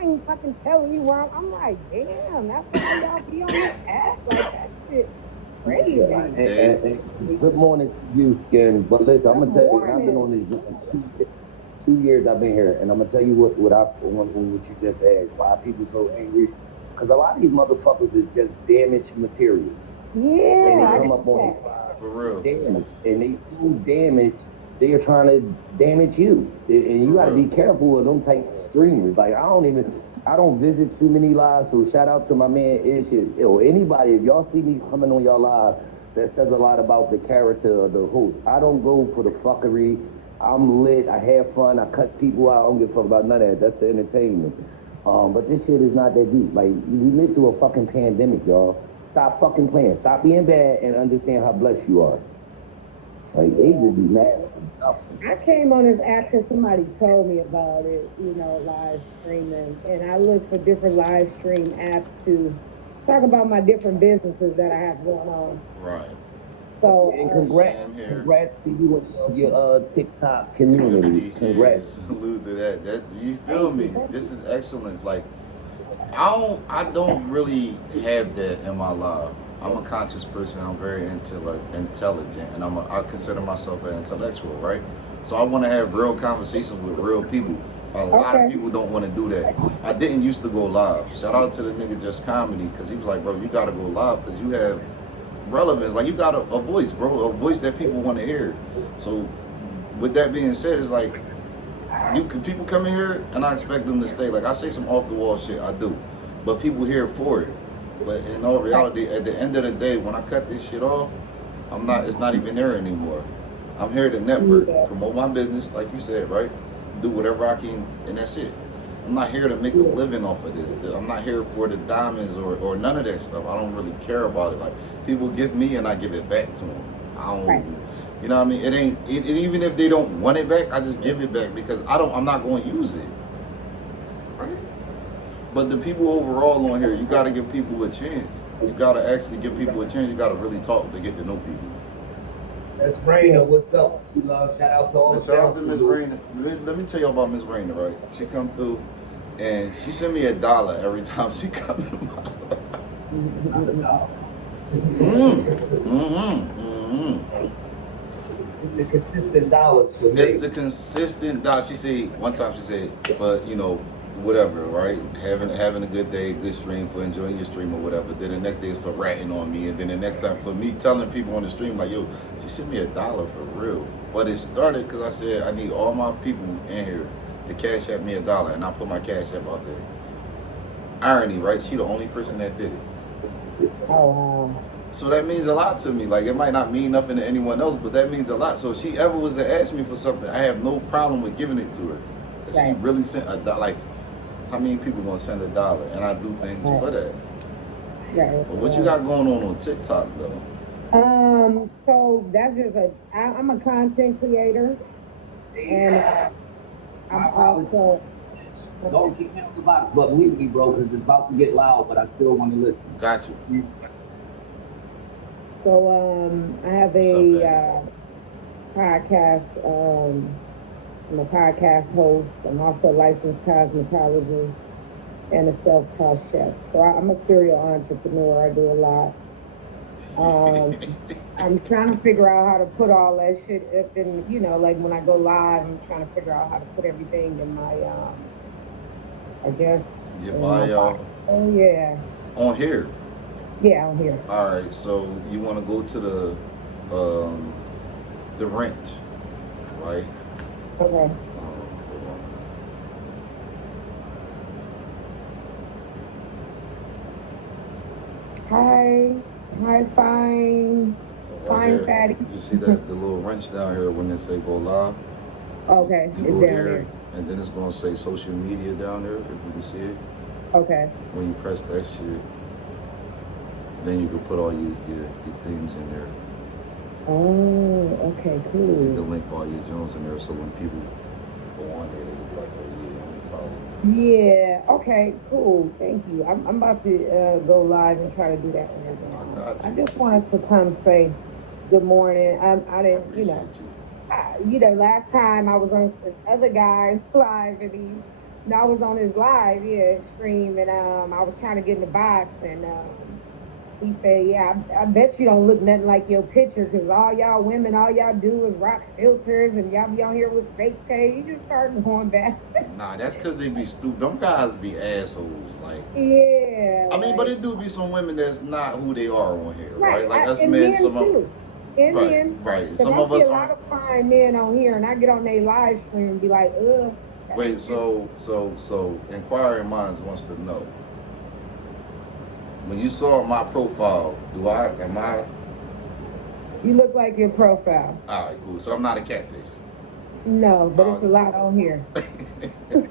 I ain't fucking telling you where I'm like, damn, that's why y'all be on this app. Like, that shit Yeah, crazy. good morning to you, Skin. But listen, I'm Good gonna tell you, and I've been morning. on this journey 2 years. I've been here, and I'm gonna tell you on what you just asked. Why people so angry? Because a lot of these motherfuckers is just damaged materials, For and they Yeah, I come real. get up on that. their live For real. damaged, and they so damaged. They are trying to damage you, and For you got to real. be careful with them type of streamers. Like I don't visit too many lives. So shout out to my man Ish or anybody. If y'all see me coming on y'all live, that says a lot about the character of the host. I don't go for the fuckery. I'm lit. I have fun. I cuss people out. I don't give a fuck about none of that. That's the entertainment. But this shit is not that deep. Like we lived through a fucking pandemic, y'all. Stop fucking playing. Stop being bad and understand how blessed you are. Like they Yeah. just be mad for nothing. I came on this app because somebody told me about it, live streaming. And I look for different live stream apps to talk about my different businesses that I have going on. Right. So, And Same here. congrats to you and your TikTok community. Community Congrats. shit. Salute to that. That you feel thank you. me? Thank This you. is excellence. Like I don't really have that in my life. I'm a conscious person. I'm very intelligent, and I consider myself an intellectual, right? So I want to have real conversations with real people. A lot of Okay. people don't want to do that. I didn't used to go live. Shout out to the nigga Just Comedy because he was like, bro, you gotta go live because you have relevance. Like you got a voice, bro, a voice that people want to hear. So with that being said, it's like people come in here and I expect them to stay. Like I say some off the wall shit, I do, but people here for it. But in all reality, at the end of the day, when I cut this shit off, I'm not. It's not even there anymore. I'm here to network, Yeah. promote my business, like you said, right? Do whatever I can, and that's it. I'm not here to make a Yeah. living off of this. I'm not here for the diamonds or none of that stuff. I don't really care about it. Like people give me and I give it back to them. I Right. don't. You know what I mean? It ain't. Even if they don't want it back, I just give it back because I don't. I'm not going to use it. Right? But the people overall on here, you got to give people a chance. You got to actually give people a chance. You got to really talk to get to know people. That's Yeah. Raina. What's up? To shout out to all But the shout out to fellas who Miss do. Raina. Let me tell you about Miss Raina, right? She come through and she send me $1 every time she come in my life. Mm-hmm. It's the consistent dollars for It's me. the consistent dot. She said one time she said for whatever, right? Having a good day, good stream for enjoying your stream or whatever. Then the next day is for ratting on me, and then the next time for me telling people on the stream like, yo, she sent me $1 for real. But it started because I said I need all my people in here to cash at me $1, and I put my cash app out there. Irony, right? She the only person that did it. Oh, wow. So that means a lot to me. Like it might not mean nothing to anyone else, but that means a lot. So if she ever was to ask me for something, I have no problem with giving it to her. Cause she Right. really sent like how many people gonna send $1? And I do things Right. for that. Right. But what you Right. got going on TikTok though? So that's just I'm a content creator, and My I'm apologies. also, Don't kick me out the box, but mute me, bro, because it's about to get loud, but I still want to listen. Got you. I have What's up, a Fatty? podcast. I'm a podcast host. I'm also a licensed cosmetologist and a self-taught chef. So I'm a serial entrepreneur. I do a lot. Um, I'm trying to figure out how to put all that shit up in, like when I go live, I'm trying to figure out how to put everything in my, I guess, Your in my bio box. Oh, yeah. on here. Yeah, I'm here. All right. So you want to go to the rent, right? Okay. Hold on. Hi. Hi, fine. Right Fine, here. fatty. You see that the little wrench down here when they say go live? Okay, You it's go down there, there. and then it's gonna say social media down there if you can see it. Okay. When you press that shit, then you can put all your things in there. Oh, okay, You cool. can link all your Jones in there, so when people go on there, they look like, oh yeah, I'm gonna follow. Yeah. Okay. Cool. Thank you. I'm about to go live and try to do that right I now. got I you. just wanted to come say good morning. I I didn't. appreciate you. Last time I was on this other guy's live and he No, I was on his live, yeah, stream, and I was trying to get in the box, and he said, "Yeah, I bet you don't look nothing like your picture, cause all y'all women, all y'all do is rock filters, and y'all be on here with fake pay." He just started going back. Nah, that's because they be stupid. Them guys be assholes. Like, Yeah, I mean, but like it do be some women that's not who they are on here, right, right? Like us and men, men some of too, and right, men, right. cause Some I of see us a lot aren't. of fine men on here, and I get on their live stream and be like, "Ugh, that Wait, ain't me." so inquiring minds wants to know. When you saw my profile, am I You look like your profile. all right, cool. So I'm not a catfish. No, but Uh, it's a lot on here. just It's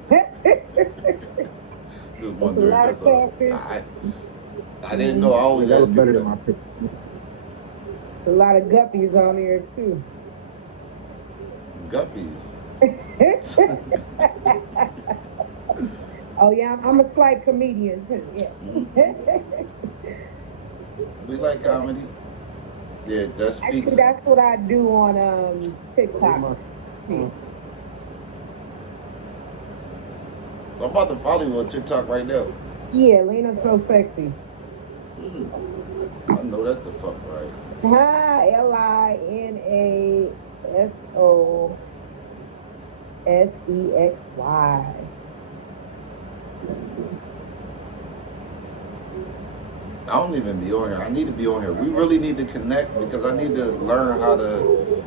a wondering. lot of That's all. catfish. I didn't know. I Yeah, always that ask look people better than that. my pictures. It's a lot of guppies on here too. Guppies. Oh yeah, I'm a slight comedian too. Yeah. We like comedy. Yeah, that Actually, speaks. that's what I do on So where's TikTok. my I'm about to follow you on TikTok right now. Yeah, Lena's so sexy. Mm, I know that the fuck right. Hi, LINASOSEXY. I don't even be on here. I need to be on here. We really need to connect because I need to learn how to.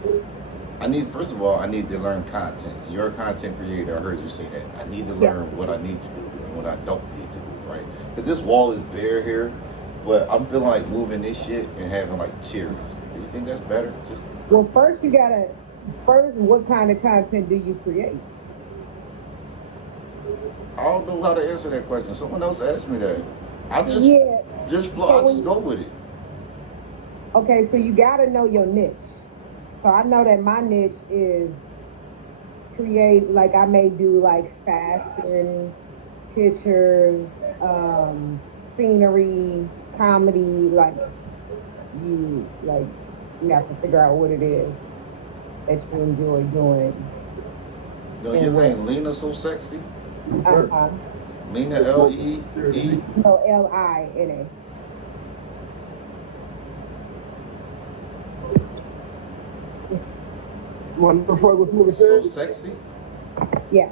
I need, first of all, I need to learn content. You're a content creator. I heard you say that. I need to Yeah. learn what I need to do and what I don't need to do, right? Because this wall is bare here, but I'm feeling like moving this shit and having like cheers. Do you think that's better? Just, Well, first, what kind of content do you create? I don't know how to answer that question. Someone else asked me that. I Yeah. just flow. So I when just go with it. Okay, so you gotta know your niche. So I know that my niche is create, like I may do like fashion, pictures, scenery, comedy, like you have to figure out what it is that you enjoy doing Yo, your and where. name Lena so sexy. Uh-huh. Lena Just go Lea. No, Lina. What the fuck was movie So said? sexy. Yeah.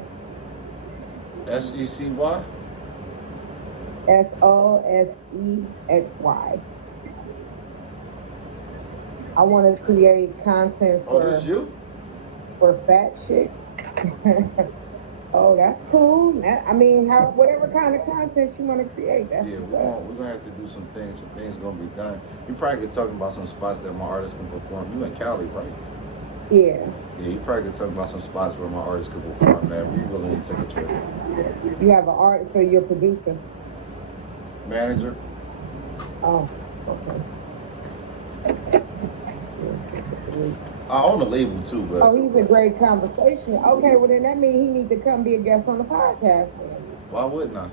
SECY. SOSEXY. I want to create content Oh, this you? for fat chicks. Oh, that's cool. I mean, whatever kind of content you want to create, that's Yeah, what's up. we're gonna have to do some things. Some things gonna be done. You probably could talk about some spots that my artists can perform. You in Cali, right? Yeah. Yeah, you probably could talk about some spots where my artists could perform. Man, we really need to take a trip. You have an art, so you're a producer. Manager. Oh, okay. I own a label too, but Oh, he's a great conversation. Okay, well then that means he needs to come be a guest on the podcast then. why wouldn't I?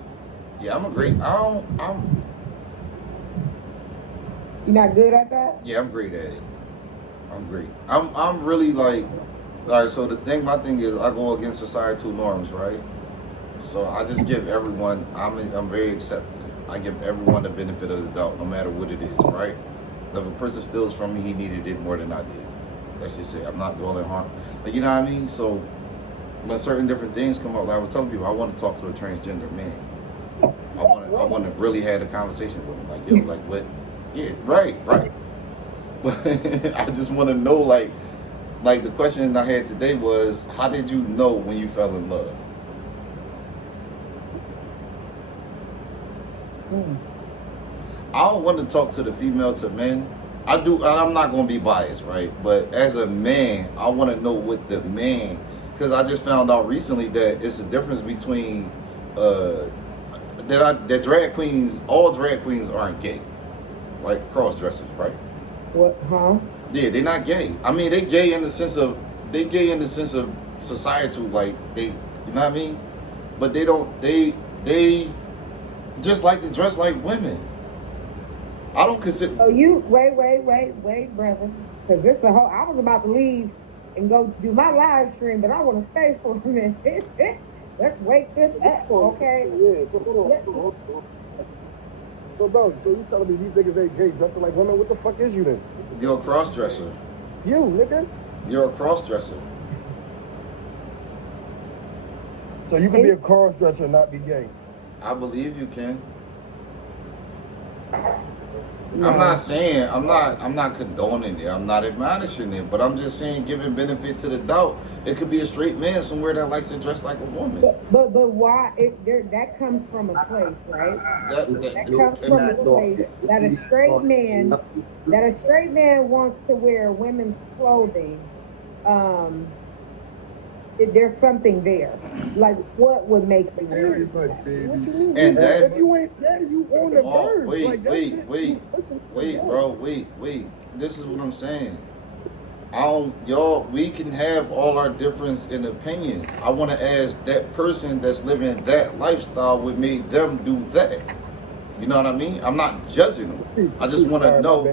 Yeah, I'm a great. I don't. You're not good at that? Yeah, I'm great at it. I'm great. I'm really like. All right. So my thing is, I go against societal norms, right? So I just give everyone. I'm very accepting. I give everyone the benefit of the doubt, no matter what it is, right? If a person steals from me, he needed it more than I did. Let's just say I'm not dwelling harm. Like, you know what I mean? So when certain different things come up, like I was telling people, I want to talk to a transgender man. I want to really have a conversation with him. Like, yo, like what? Yeah, right. But I just want to know, like the question I had today was, how did you know when you fell in love? I don't want to talk to the female to men. I do, and I'm not going to be biased, right? But as a man, I want to know what the man, because I just found out recently that it's a difference between uh, that drag queens, all drag queens aren't gay, right? Cross dressers, right? What? Huh? Yeah, they're not gay. I mean, they gay in the sense of societal, like you know what I mean? But they don't, they just like to dress like women. I don't consider. So you wait, brother, because this a whole. I was about to leave and go do my live stream, but I want to stay for a minute. let's wake this up, okay? Yeah, so hold on. So, bro, so you telling me these niggas ain't gay dressing like women? What the fuck is you then? You're a cross dresser. You, nigga. You're a cross dresser. So you can be a cross dresser and not be gay. I believe you can. No. I'm not condoning it. I'm not admonishing it, but I'm just saying, giving benefit to the doubt. It could be a straight man somewhere that likes to dress like a woman. But why? That comes from a place, right? That comes from a place that a straight man wants to wear women's clothing. There's something there. Like, what would make you wear that? What you mean? And that's, if you ain't gay, you own the bird. Wait, bro, wait. This is what I'm saying. We can have all our difference in opinions. I want to ask that person that's living that lifestyle what made them do that. You know what I mean? I'm not judging them. I just want to know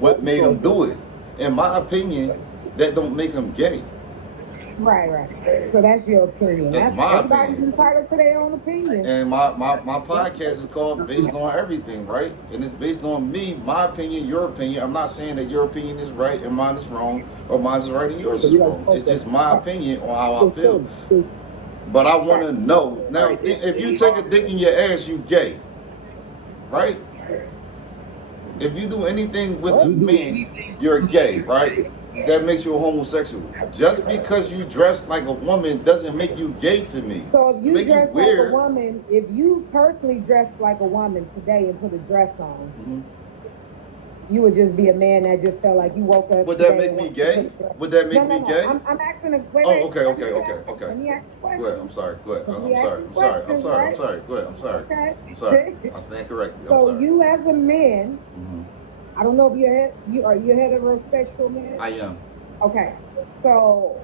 what made them do it. In my opinion, that don't make them gay. Right. So that's your opinion. That's my everybody's opinion. entitled to their own opinion. And my podcast is called Based on Everything, right? And it's based on me, my opinion, your opinion. I'm not saying that your opinion is right and mine is wrong, or mine is right and yours is wrong. It's just my opinion on how I feel. But I want to know. Now, if you take a dick in your ass, you gay, right? If you do anything with a man, you're gay, right? That makes you a homosexual. Just because you dress like a woman doesn't make you gay to me. So if you dress like a woman, if you personally dress like a woman today and put a dress on, you would just be a man that just felt like you woke up. Would that make me gay? Would that make me gay? I'm asking a question. Oh, okay. Let me ask a question. Go ahead. I'm sorry. Go ahead. I'm sorry. Go ahead. I'm sorry. Okay. I'm sorry. I stand corrected. I'm so sorry. you as a man, I don't know if are you a heterosexual man? I am. Okay. So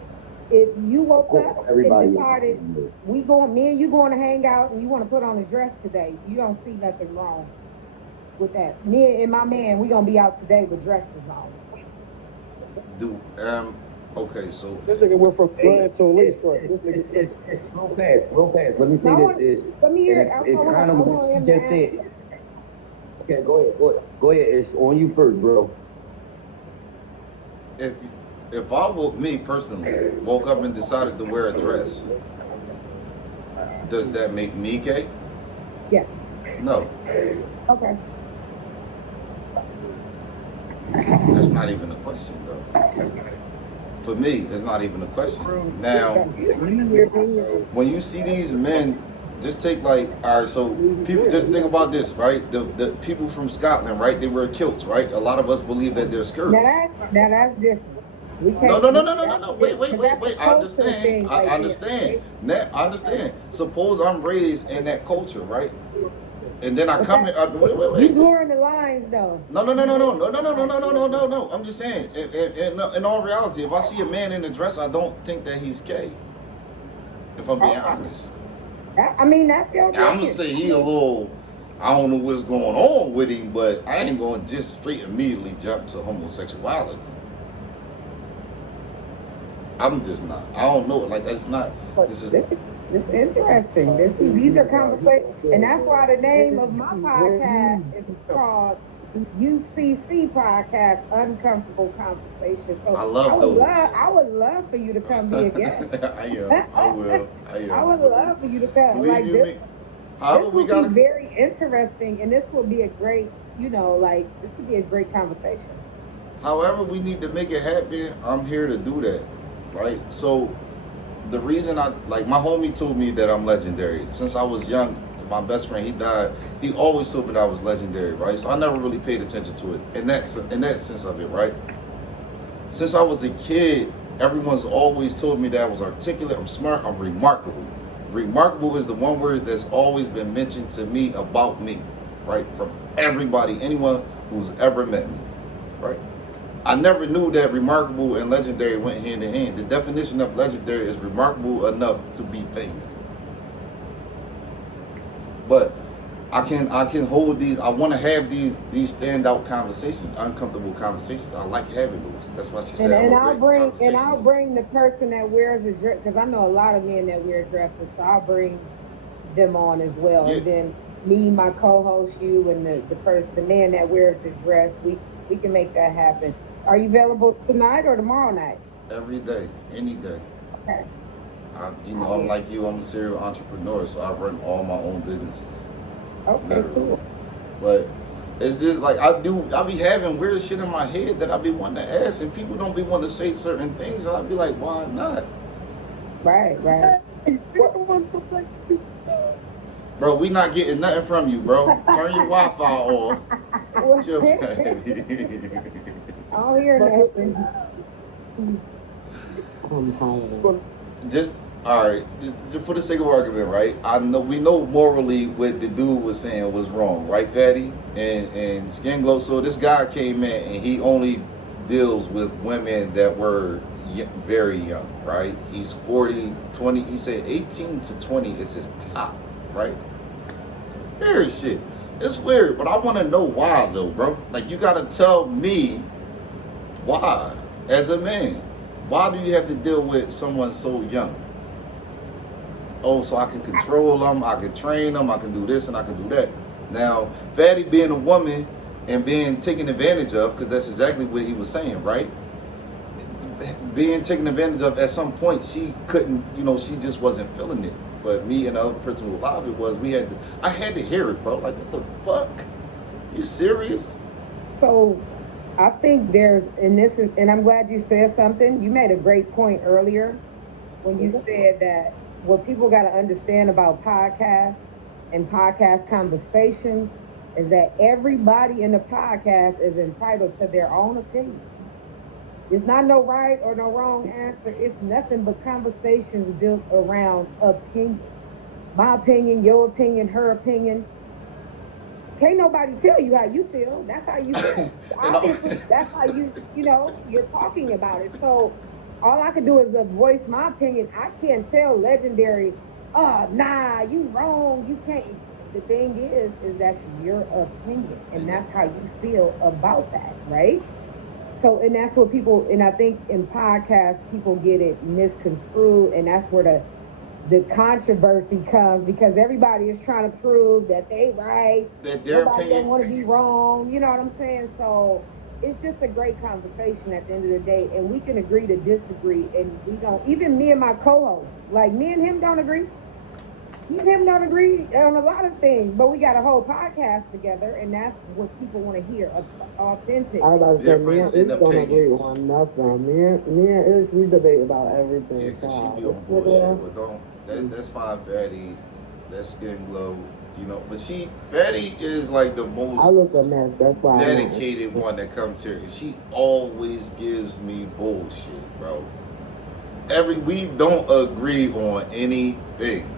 if you woke up and decided me and you going to hang out and you want to put on a dress today, you don't see nothing wrong with that. Me and my man, we gonna be out today with dresses on. Okay, so this nigga went from glass to a lace front. This nigga said, real fast. Let me say this. Let me hear it. It's kind of what she just said. Okay, go ahead. It's on you first, bro. If me personally woke up and decided to wear a dress, does that make me gay? Yes. No. Okay. That's not even a question, though. For me, it's not even a question. Now, when you see these men, just take all right, so people, just think about this, right? The people from Scotland, right? They wear kilts, right? A lot of us believe that they're skirts. Now that's different. No. Wait. I understand. I understand. Suppose I'm raised in that culture, right? And then I come here. Wait. You blurring the lines, though. No. I'm just saying. In all reality, if I see a man in a dress, I don't think that he's gay. If I'm being honest. That's your opinion. I'm gonna say he a little. I don't know what's going on with him, but I ain't gonna just straight immediately jump to homosexuality. I'm just not. I don't know. That's not. This is. It's interesting. These are conversations, and that's why the name of my podcast is called UCC Podcast, Uncomfortable Conversation. So I love those. I would love for you to come be a guest. I will. I would love for you to come. Believe you me. However, this would be very interesting, and this would be a great, this would be a great conversation. However, we need to make it happen. I'm here to do that, right? So. The reason my homie told me that I'm legendary. Since I was young, my best friend, he died. He always told me that I was legendary, right? So I never really paid attention to it in that sense of it, right? Since I was a kid, everyone's always told me that I was articulate, I'm smart, I'm remarkable. Remarkable is the one word that's always been mentioned to me about me, right? From everybody, anyone who's ever met me, right? I never knew that remarkable and legendary went hand in hand. The definition of legendary is remarkable enough to be famous. But I can hold these. I want to have these standout conversations, uncomfortable conversations. I like having those. That's why she said I'm And a I'll great bring conversationalist. the person that wears a dress because I know a lot of men that wear dresses, so I'll bring them on as well. Yeah, And then me, my co-host, you, and the man that wears the dress, we can make that happen. Are you available tonight or tomorrow night? every day, any day. Okay. I'm like you. I'm a serial entrepreneur, so I run all my own businesses, Okay, literally. cool. But it's just like I be having weird shit in my head that I be wanting to ask, and people don't be wanting to say certain things. And I be like, why not? Right, right. Hey, What? Bro, we not getting nothing from you, bro. Turn your Wi-Fi off. what- Chill, I don't hear But nothing. I'm hollering. just all right. For the sake of argument, right? I know we know morally what the dude was saying was wrong, right, Fatty and Skin Glow. So this guy came in and he only deals with women that were very young, right? He's 40, 20. He said 18 to 20 is his top, right? Weird shit. It's weird, but I want to know why, though, bro. Like you gotta tell me why, as a man. Why do you have to deal with someone so young? Oh, so I can control them, I can train them, I can do this and I can do that. Now, Fatty being a woman and being taken advantage of, because that's exactly what he was saying, right? Being taken advantage of at some point, she couldn't, she just wasn't feeling it. But me and the other person who allowed it was, I had to hear it, bro. Like, what the fuck? You serious? So I think and I'm glad you said something. You made a great point earlier when you said that what people got to understand about podcasts and podcast conversations is that everybody in the podcast is entitled to their own opinion. There's not no right or no wrong answer. It's nothing but conversations built around opinions. My opinion, your opinion, her opinion. Can't nobody tell you how you feel. That's how you feel. You know? Obviously, that's how you're talking about it. So all I can do is voice my opinion. I can't tell Legendary, nah, you wrong. You can't. The thing is that's your opinion, and that's how you feel about that, right? So, and that's what people, and I think in podcasts, people get it misconstrued, and that's where the controversy comes because everybody is trying to prove that they right. That their Nobody don't opinion. want to be wrong. You know what I'm saying? So it's just a great conversation at the end of the day, and we can agree to disagree, and we don't. Even me and my co-host, like me and him, don't agree. Me and him don't agree on a lot of things, but we got a whole podcast together, and that's what people want to hear, authentic. I was about to say, me Difference and in Ish don't agree opinions. on nothing. Me and Ish, we debate about everything. Yeah, cause she be Child. on bullshit, but don't. That's fine, Fatty. That's Skin Glow, But Fatty is like the I most look a mess. That's why I'm dedicated one that comes here, and she always gives me bullshit, bro. We don't agree on anything,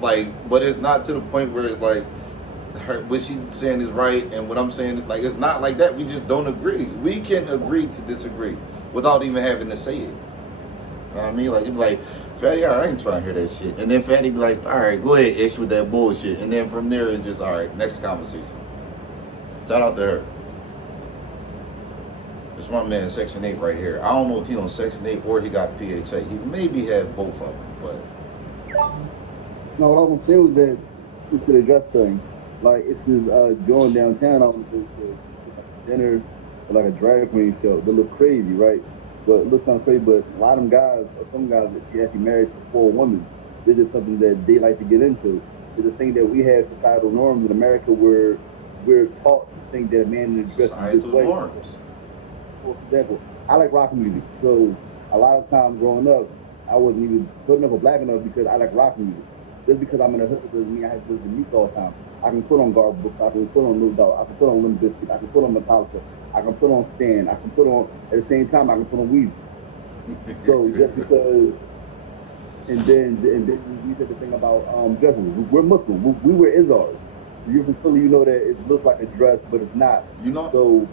but it's not to the point where it's like what she's saying is right and what I'm saying, like it's not like that. We just don't agree. We can agree to disagree without even having to say it. You know what I mean? Like you'd be like, Fatty, all right, I ain't trying to hear that shit. And then Fatty be like, all right, go ahead, Ish, with that bullshit. And then from there it's just all right, next conversation. Shout out to her. It's my man, Section 8 right here. I don't know if he on Section 8 or he got PHA. He maybe had both of them, but No, what I was gonna say was that it's the dress thing. Like it's this going downtown on this dinner or like a drag queen show. They look crazy, right? But it looks kind of crazy. But a lot of them guys, or some guys that she actually married to 4 women, this is something that they like to get into. It's a thing that we have societal norms in America where we're taught to think that a man in a dress is this way. norms. For example, I like rock music, so a lot of times growing up, I wasn't even good enough or black enough because I like rock music. Just because I'm in a hood doesn't mean I have to listen to music all the time. I can put on Garb Books, I can put on No Doubt, I can put on Limp Bizkit, I can put on Metallica, I can put on Stan, I can put on, at the same time, I can put on Weezy. So just because, and then you said the thing about dresses. We're Muslim, we wear izars. You're from Philly, you know that it looks like a dress, but it's not. So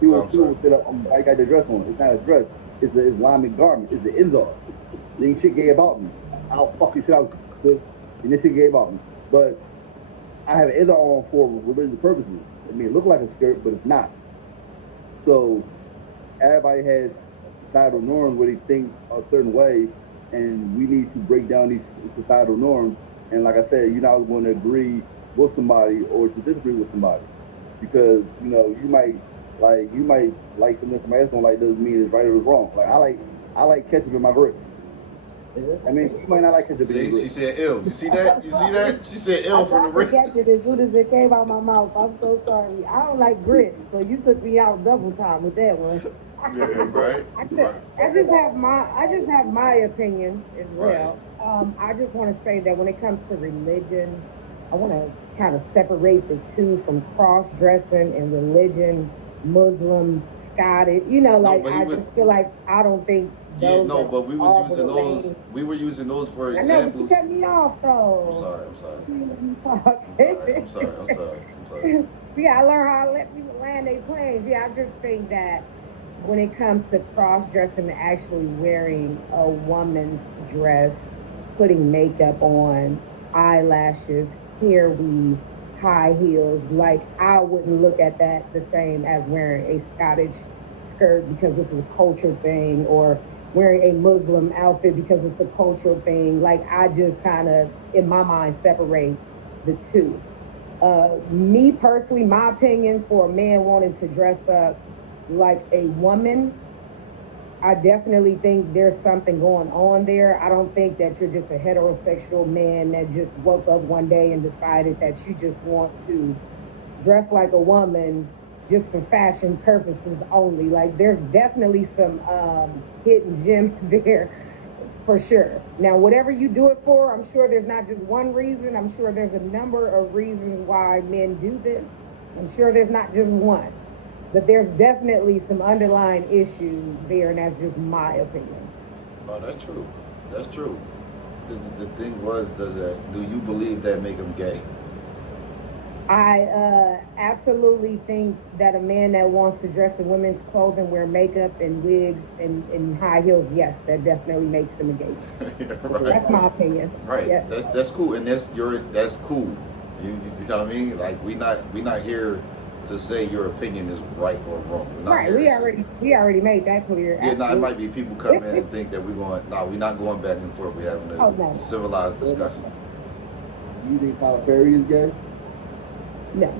people sit up, I got the dress on. It's not a dress. It's an Islamic garment. It's the izar. Then shit gay about me. I'll fuck you shit out, sis. And this shit gay about me. But I have it on for religious purposes. I mean, it look like a skirt, but it's not. So everybody has societal norms where they think a certain way, and we need to break down these societal norms. And like I said, you're not going to agree with somebody or to disagree with somebody because you might like something somebody else don't like doesn't mean it's right or it's wrong. Like I like ketchup in my grits. I mean, you might not like ketchup in your See, grits. she said ill. You see that? You see that? She said ill from the I rip. forget it as soon as it came out my mouth. I'm so sorry. I don't like grits, so you took me out double time with that one. Yeah, right. Right. I just have my opinion as well. Right. I just want to say that when it comes to religion, I want to kind of separate the two from cross dressing and religion, Muslim, Scottish. You know, No, like but he I was. just feel like I don't think Yeah, those no, are but we all was the using those. same. We were using those for I know, but you examples. cut me off I'm though. sorry. I'm sorry. You let me talk. I'm sorry. I'm sorry. I'm sorry. I'm sorry. Yeah, I learned how to let people land their planes. Yeah, I just think that when it comes to cross dressing and actually wearing a woman's dress, putting makeup on, eyelashes, hair weave, high heels, like I wouldn't look at that the same as wearing a Scottish skirt because this is a culture thing, or wearing a Muslim outfit because it's a cultural thing. Like I just kind of, in my mind, separate the two. Me personally, my opinion for a man wanting to dress up like a woman, I definitely think there's something going on there. I don't think that you're just a heterosexual man that just woke up one day and decided that you just want to dress like a woman just for fashion purposes only. Like there's definitely some hidden gems there for sure. Now, whatever you do it for, I'm sure there's not just one reason. I'm sure there's a number of reasons why men do this. I'm sure there's not just one. But there's definitely some underlying issues there, and that's just my opinion. No, that's true. That's true. The thing was, do you believe that make him gay? I absolutely think that a man that wants to dress in women's clothing, wear makeup and wigs and high heels, yes, that definitely makes him a gay man. Yeah, right. That's my opinion. Right. Yeah. That's cool, and that's cool. You know what I mean? Like we not here to say your opinion is right or wrong. We're not Right. here to say. We already made that clear. Yeah, now it Absolutely. might be people come in and think that we're going. No, we're not going back and forth. We're having Oh a no. civilized discussion. Do you think Tyler Perry is gay? No.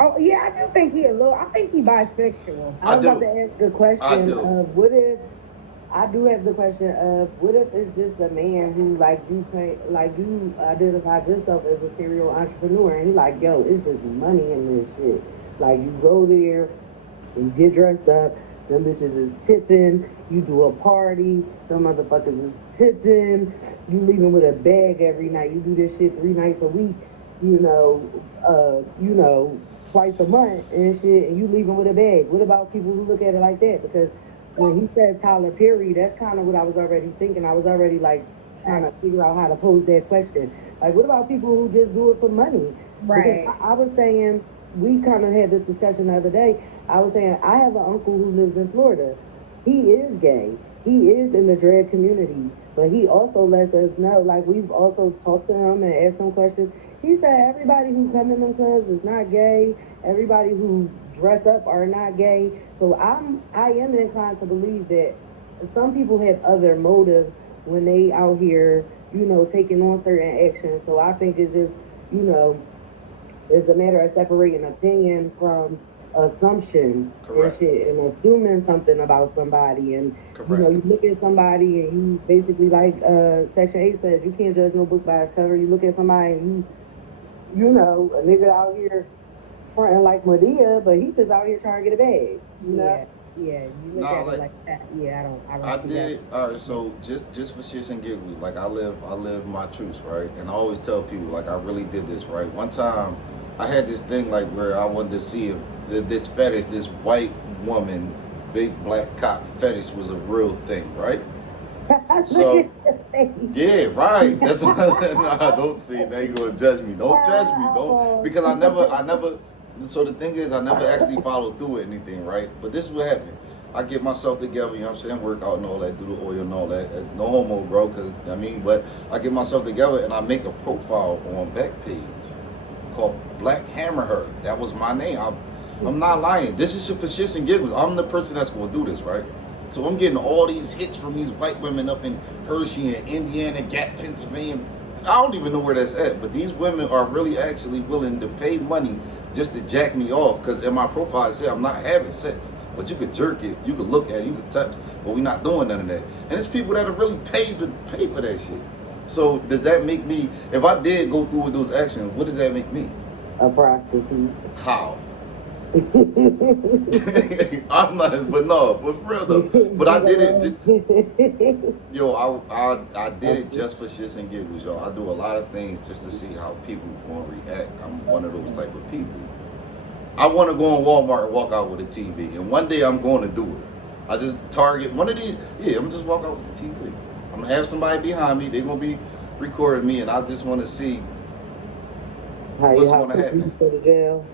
Oh yeah, I do think he a little. I think he bisexual. I I was about to do. ask the I question do. of what if I do have the question of what if it's just a man who like you identify yourself as a serial entrepreneur and he like, yo, it's just money in this shit. Like you go there, you get dressed up, them bitches is tipping, you do a party, some motherfuckers is tipping, you leaving with a bag every night, you do this shit 3 nights a week, twice a month and shit, and you leaving with a bag. What about people who look at it like that? Because when he said Tyler Perry, that's kind of what I was already thinking. I was already like trying to figure out how to pose that question. Like, what about people who just do it for money? Because Right. I was saying, we kind of had this discussion the other day. I was saying, I have an uncle who lives in Florida. He is gay. He is in the drag community, but he also lets us know, like we've also talked to him and asked him questions. He said everybody who come in them clubs is not gay. Everybody who dress up are not gay. So I am inclined to believe that some people have other motives when they out here, taking on certain actions. So I think it's just, you know, it's a matter of separating opinion from assumption and Correct. shit and assuming something about somebody. And, Correct. you look at somebody and you basically, like Section 8 says, you can't judge no book by its cover. You look at somebody and a nigga out here fronting like Medea, but he just out here trying to get a bag, Yeah. Yeah. You look Nah, at it like like that. Yeah. I I don't see did. All right. So just for shits and giggles, like I live my truths, right? And I always tell people, like I really did this, right? One time, I had this thing like where I wanted to see if this fetish, this white woman, big black cock fetish was a real thing, right? that. So Look at the face. yeah, right. That's what I said. Nah, don't see. Now you gonna judge me. Don't judge me. Don't because I never. So the thing is, I never actually followed through with anything, right? But this is what happened. I get myself together, you know what I'm saying, work out and all that, do the oil and all that. No homo, bro, because, but I get myself together and I make a profile on Backpage called Black Hammer Her. That was my name. I'm not lying. This is for shits and giggles. I'm the person that's going to do this, right? So I'm getting all these hits from these white women up in Hershey and Indiana, Gap, Pennsylvania. I don't even know where that's at, but these women are really actually willing to pay money just to jack me off, because in my profile I say I'm not having sex. But you could jerk it, you could look at it, you could touch, but we're not doing none of that. And it's people that are really paid to pay for that shit. So does that make me, if I did go through with those actions, what does that make me? A prostitute. How? I'm not, but no, but for real though. But I did it, yo, I did it just for shits and giggles, yo. I do a lot of things just to see how people gonna react. I'm one of those type of people. I want to go in Walmart and walk out with a TV, and one day I'm going to do it. I just target one of these. Yeah, I'm just walk out with the TV. I'm gonna have somebody behind me. They're gonna be recording me, and I just want to see what's gonna happen. Go to jail.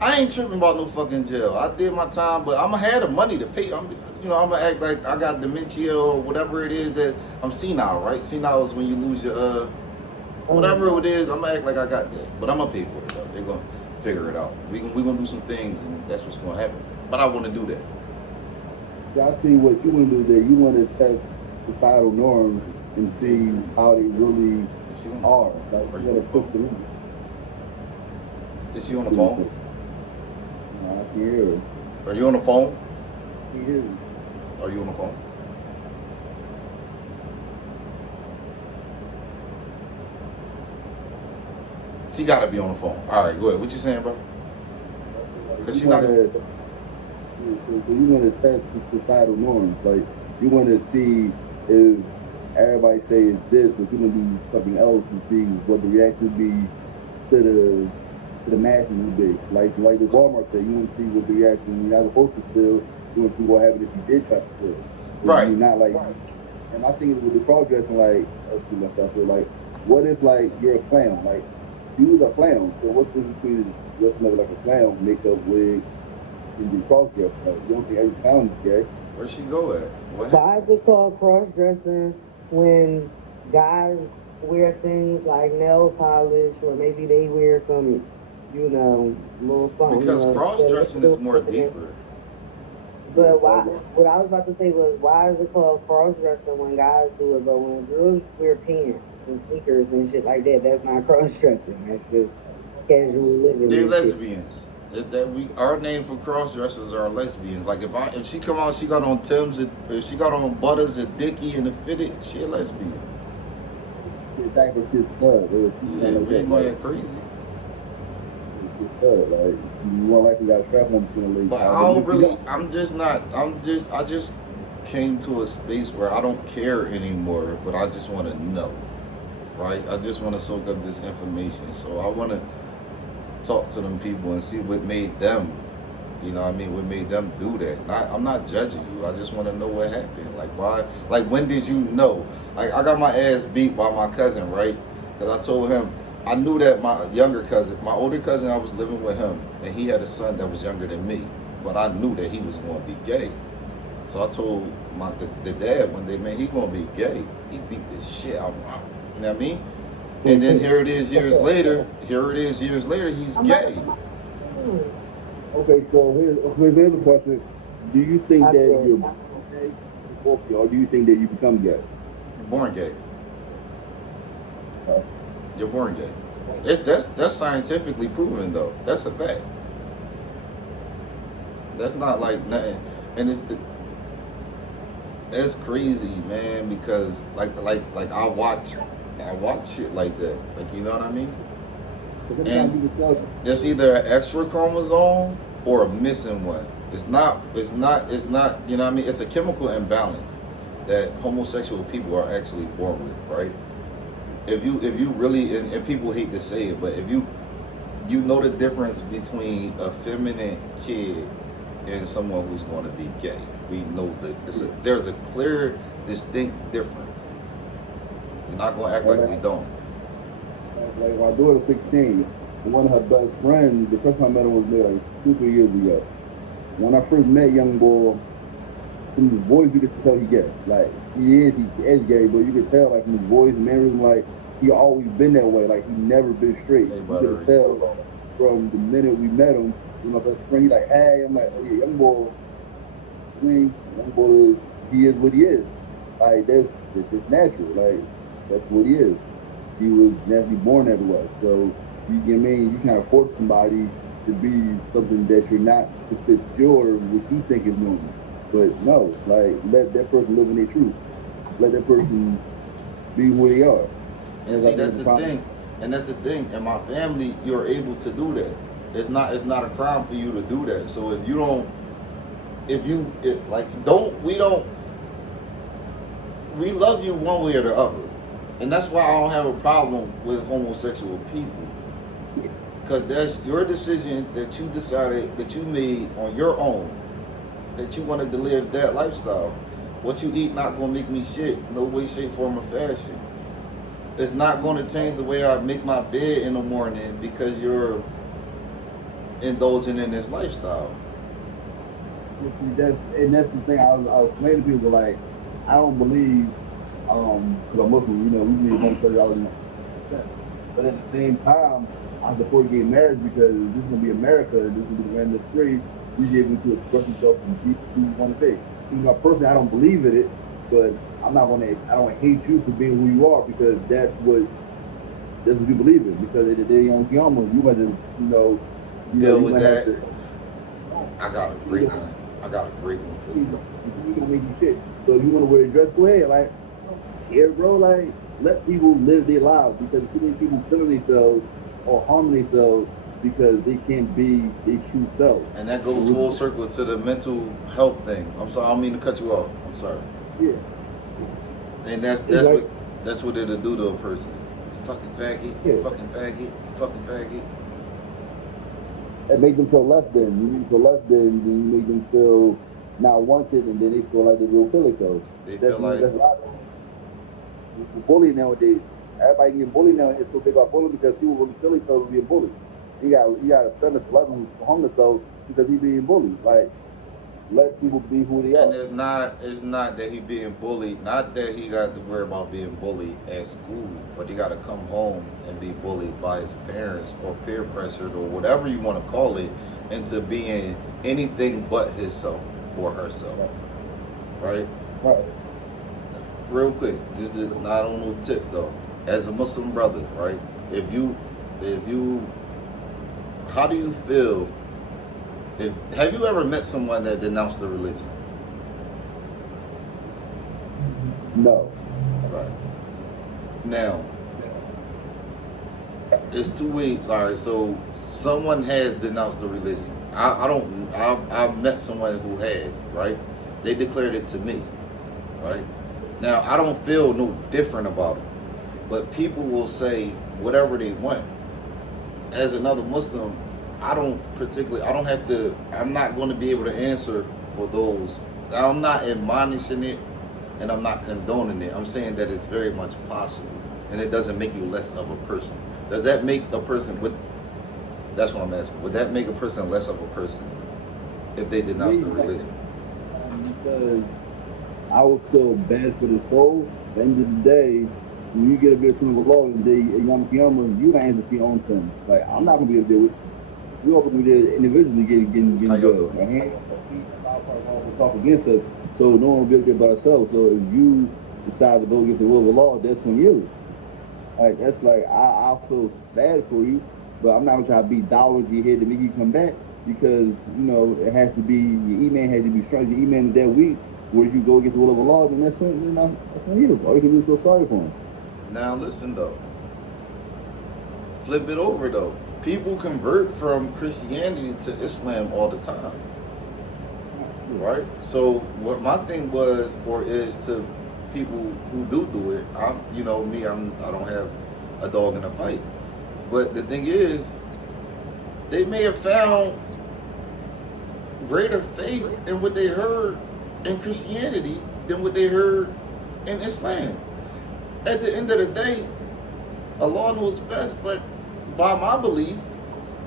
I ain't tripping about no fucking jail. I did my time, but I'm gonna have the money to pay. I'm gonna act like I got dementia or whatever it is that I'm senile, right? Senile is when you lose your whatever it is. I'm gonna act like I got that, but I'm gonna pay for it though. They're gonna figure it out. We gonna do some things, and that's what's gonna happen. But I want to do that. So I see what you want to do there. You want to test societal norms and see how they really are. Like, you got to push the limit. Is she on the phone? No, I can hear her. Are you on the phone? I can hear you. Are you on the phone? She gotta be on the phone. All right, go ahead. What you saying, bro? Because she's not. So you want to test the societal norms. Like, you want to see if everybody say it's this, but you want to do something else and see what the reaction would be to the masses would be. Like the Walmart said, you want to see what the reaction. You're not supposed to steal. You want to see what happened if you did try to steal. Right. You're not like. And I think with the cross dressing, like, like, what if like you're a clown? Like, you was a clown. So what's the difference between dressing up like a clown, makeup, wig, and do cross dressing? Like, you don't think every clown is gay? Where'd she go at? What Why is it called cross-dressing when guys wear things like nail polish, or maybe they wear some, little something? Because cross-dressing is more deeper. But why? What I was about to say was, why is it called cross-dressing when guys do it, but when girls wear pants and sneakers and shit like that, that's not cross-dressing. That's just casual living. They're and shit. lesbians. Our name for cross dressers are lesbians. Like if she come out, she got on Tim's, if she got on Butters, a Dickie, and a Fitted, she a lesbian. Back with his stud. Yeah, we ain't going crazy. Like, you more likely got a strap on between the legs. But I don't really. I just came to a space where I don't care anymore. But I just want to know, right? I just want to soak up this information. So I want to talk to them people and see what made them, what made them do that. I'm not judging you. I just want to know what happened. Like, why? Like, when did you know? Like, I got my ass beat by my cousin, right? Because I told him, I knew that my older cousin, I was living with him, and he had a son that was younger than me. But I knew that he was going to be gay. So I told the dad one day, man, he going to be gay. He beat the shit out of him. You know what I mean? And then here it is years later, he's gay. Okay, so here's a question. Do you think that you're born gay, or do you think that you become gay? You're born gay. You're born gay. That's scientifically proven, though. That's a fact. That's not like nothing. And it's crazy, man, because like I watch shit like that. Like, you know what I mean? And there's either an extra chromosome or a missing one. It's not, you know what I mean? It's a chemical imbalance that homosexual people are actually born with, right? If you really, and people hate to say it, but if you know the difference between a feminine kid and someone who's going to be gay. We know that there's a clear, distinct difference. We're not going to act like we don't. Like my daughter's 16, and one of her best friends, the first time I met him was maybe like 2-3 years ago. When I first met young boy, from his voice, you can tell he gay. Like he is gay, but you can tell like from his voice and mannerism, like he always been that way. Like he never been straight. Hey, You could tell from the minute we met him. You know, best friend. He like, hey, I'm like, oh yeah, young boy. I mean, young boy is he is what he is. Like that's just natural. Like that's what he is. He was naturally born that way. So you get me, you kind of force somebody to be something that you're not to fit your what you think is normal. But no, like let that person live in their truth. Let that person be who they are. And see, that's the thing. And that's the thing. In my family, you're able to do that. It's not a crime for you to do that. So if you don't, we love you one way or the other. And that's why I don't have a problem with homosexual people. Because that's your decision that you decided, that you made on your own, that you wanted to live that lifestyle. What you eat not going to make me shit, no way, shape, form, or fashion. It's not going to change the way I make my bed in the morning because you're indulging in this lifestyle. That's the thing. I was explaining to people like I don't believe because I'm Muslim. You know, we believe one church all but at the same time, I support gay marriage because this is gonna be America. This is gonna be the land that's free. We be able to express yourself and be who you want to be. See, my personally, I don't believe in it, but I'm not gonna. I don't hate you for being who you are because that's what you believe in. Because at the day on Kiyama, you might just Deal with might that. have to. I got a great one. I got a great one for you. You gonna make you shit. So if you wanna wear a dress, go ahead. Like, here, bro. Like, let people live their lives because too many people killing themselves or harming themselves because they can't be their true self. And that goes full circle to the mental health thing. I'm sorry, I don't mean to cut you off. I'm sorry. Yeah. And that's what it'll do to a person. You fucking faggot. You fucking faggot. You fucking faggot. It make them feel less than. You make them feel less than, then you make them feel not wanted, and then they feel like they will kill themselves. They feel like that's a lot of bullying nowadays. Everybody getting bullied now. It's so big about bullying because people really feel themselves being bullied. You got a son that's 11 who's hung themselves because he's being bullied. Like, let people be who they are. And it's not that he being bullied, not that he got to worry about being bullied at school, but he got to come home and be bullied by his parents or peer pressured or whatever you want to call it into being anything but himself or herself. Right? Right. Real quick, just not on no tip though. As a Muslim brother, right? If you how do you feel have you ever met someone that denounced the religion? No. Right. Now, it's two ways. All right, so someone has denounced the religion. I've met someone who has, right? They declared it to me, right? Now, I don't feel no different about it, but people will say whatever they want. As another Muslim, I'm not going to be able to answer for those. I'm not admonishing it and I'm not condoning it. I'm saying that it's very much possible and it doesn't make you less of a person. Does that make a person, that's what I'm asking, would that make a person less of a person if they denounce the religion? Because I would feel bad for the soul. At the end of the day, when you get a bit of the law and you don't answer for your own sin. Like, I'm not going to be able to deal with we all gonna be there individually getting judged. Our hands will talk against us, so no one will be able to get by ourselves. So if you decide to go against the will of the law, that's on you. Like that's like I feel sad for you, but I'm not gonna try to beat dollars in your head to make you come back because it has to be your iman has to be strong. Your iman is that weak. Where if you go against the will of the law, then that's on you. All you can do is feel sorry for him. Now listen though, flip it over though. People convert from Christianity to Islam all the time, right? So what my thing was or is to people who do it, I don't have a dog in a fight. But the thing is, they may have found greater faith in what they heard in Christianity than what they heard in Islam. At the end of the day, Allah knows best, but by my belief,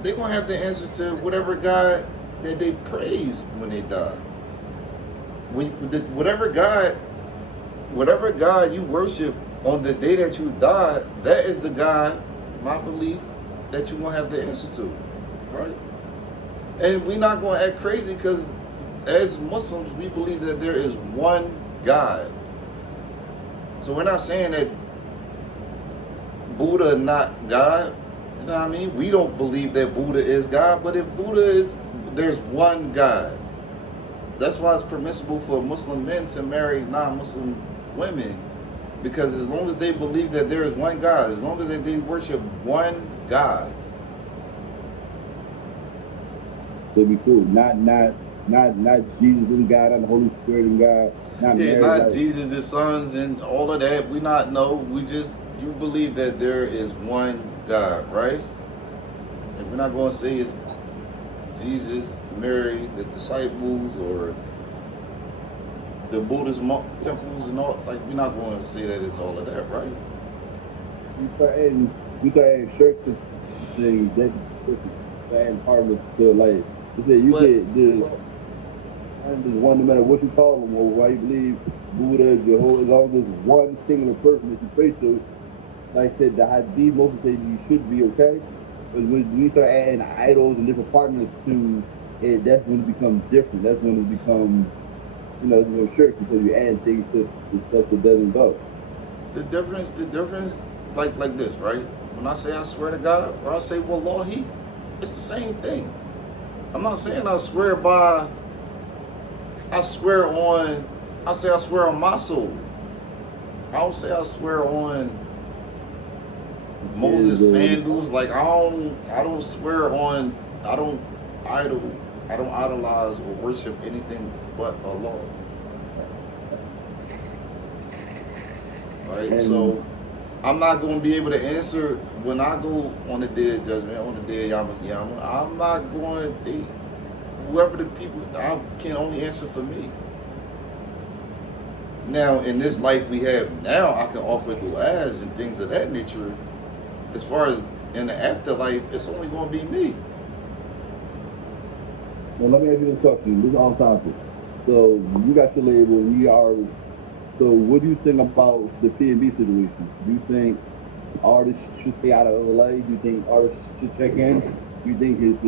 they're going to have to answer to whatever God that they praise when they die. whatever God you worship on the day that you die, that is the God, my belief, that you're gonna have the answer to, right? And we're not gonna act crazy because as Muslims we believe that there is one God. So we're not saying that Buddha not God. You know what I mean? We don't believe that Buddha is God, but if Buddha is, there's one God. That's why it's permissible for Muslim men to marry non-Muslim women, because as long as they believe that there is one God, as long as they worship one God. It'd be cool. Not Jesus and God, not the Holy Spirit and God, not Yeah, Mary. not Like, Jesus, the sons, and all of that. We not know. We just, you believe that there is one God, right? And we're not going to say it's Jesus, Mary, the disciples, or the Buddhist temples and all. Like, we're not going to say that it's all of that, right? you start adding shirts to things that adding harmless to like you said the one, no matter what you call them or why you believe Buddha, Jehovah, as long as it's one singular person that you pray to, like I said, the hadith mostly say you should be okay. But when you start adding idols and different partners to it, that's when it becomes different. That's when it becomes, shirk, because you add things to the stuff that doesn't go. The difference, like this, right? When I say I swear to God, or I say Wallahi, it's the same thing. I'm not saying I swear on I swear on my soul. I don't say I swear on Moses sandals. Like I don't swear on, I don't idolize or worship anything but Allah. Right? So I'm not going to be able to answer when I go on the day of judgment, on the day of Yama. I'm not going to, whoever the people, I can only answer for me. Now, in this life we have now, I can offer du'as and things of that nature. As far as in the afterlife, it's only going to be me. Well, let me ask you this question. This is on topic. So you got your label, and you are. So what do you think about the P&B situation? Do you think artists should stay out of LA? Do you think artists should check in? Do you think it's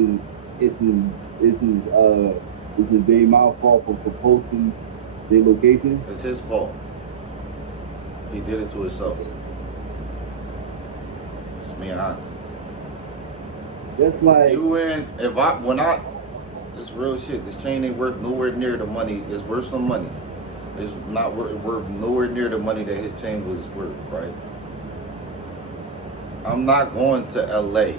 his being my fault for posting their location? It's his fault. He did it to himself. Just being honest. That's like it's real shit. This chain ain't worth nowhere near the money. It's worth some money. It's not worth nowhere near the money that his chain was worth, right? I'm not going to LA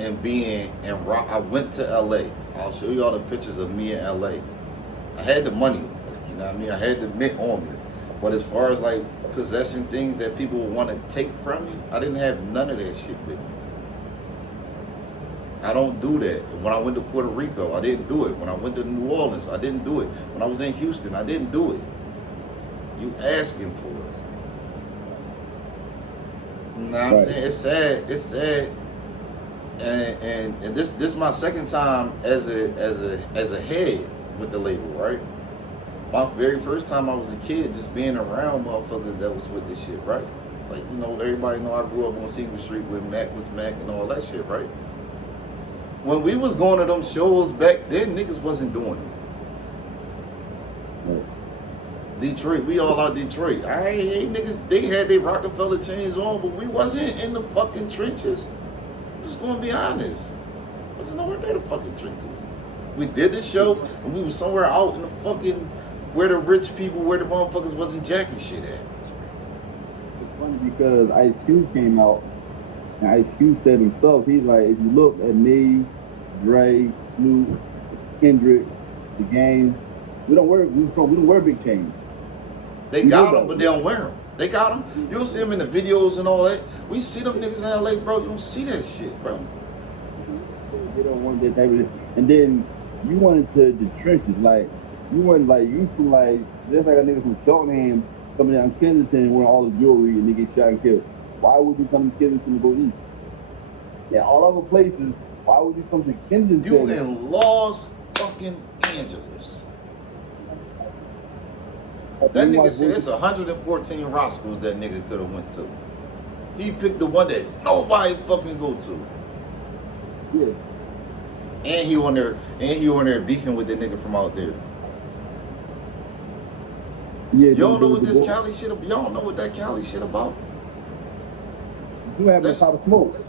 and I went to LA. I'll show you all the pictures of me in LA. I had the money, you know what I mean? I had the mint on me. But as far as like possessing things that people want to take from me, I didn't have none of that shit with me. I don't do that. When I went to Puerto Rico, I didn't do it. When I went to New Orleans, I didn't do it. When I was in Houston, I didn't do it. You asking for it. You know what I'm saying? It's sad. And this is my second time as a head with the label, right? My very first time I was a kid, just being around motherfuckers that was with this shit, right? Like, everybody know I grew up on Single Street where Mac was Mac and all that shit, right? When we was going to them shows back then, niggas wasn't doing it. Detroit, we all out Detroit. Niggas, they had their Rockefeller chains on, but we wasn't in the fucking trenches. I'm just gonna be honest. Wasn't nowhere near the fucking trenches. We did the show, and we was somewhere out in the fucking, where the rich people, where the motherfuckers wasn't jacking shit at. It's funny because Ice Cube came out, and Ice Cube said himself, he's like, if you look at me, Dre, Snoop, Kendrick, The Game, we don't wear big chains. They got them, but they don't wear them. They got them. You don't see them in the videos and all that. We see them niggas in LA, bro. You don't see that shit, bro. They don't want that type of. And then you went into the trenches, like you went from there's like a nigga from Cheltenham coming down Kensington wearing all the jewelry and they get shot and killed. Why would you come to Kensington to go east? Yeah, all other places. Why would you come to Kensington? You in Los fucking Angeles. That You nigga watch said Voice it's 114 Roscoe's that nigga could have went to. He picked the one that nobody fucking go to. yeah. And he on there beefing with the nigga from out there. Yeah, You don't know what the this boy. Cali shit about? Y'all don't know what that Cali shit about? You having a That's pot of smoke.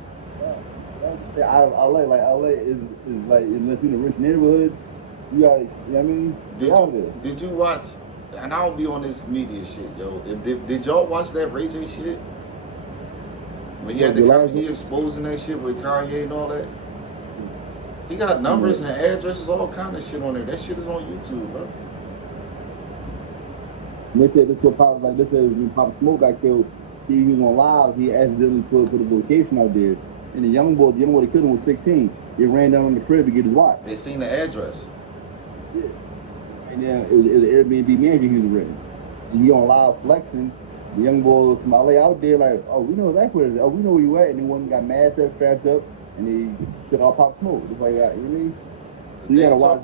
Out of LA, like LA is like unless you're in a rich neighborhood, you gotta, you know what I mean? Get out of there. did you watch? And I don't be on this media shit, yo. Did y'all watch that Ray J shit? When he had he exposing that shit with Kanye and all that. He got numbers and addresses, all kind of shit on there. That shit is on YouTube, bro. And they said this what Pop, like they said when Pop Smoke got killed, he was on live, he accidentally put a location out there. And the young boy that killed him was 16. He ran down on the crib to get his watch. They seen the address. Yeah. And then it was an Airbnb manager he was renting. And he on live flexing. The young boy from LA out there like, oh, we know exactly where it is. Oh, we know where you at. And then one got mad up, strapped up, and he took out Pop Smoke. Just like that, you know what I mean? So you gotta watch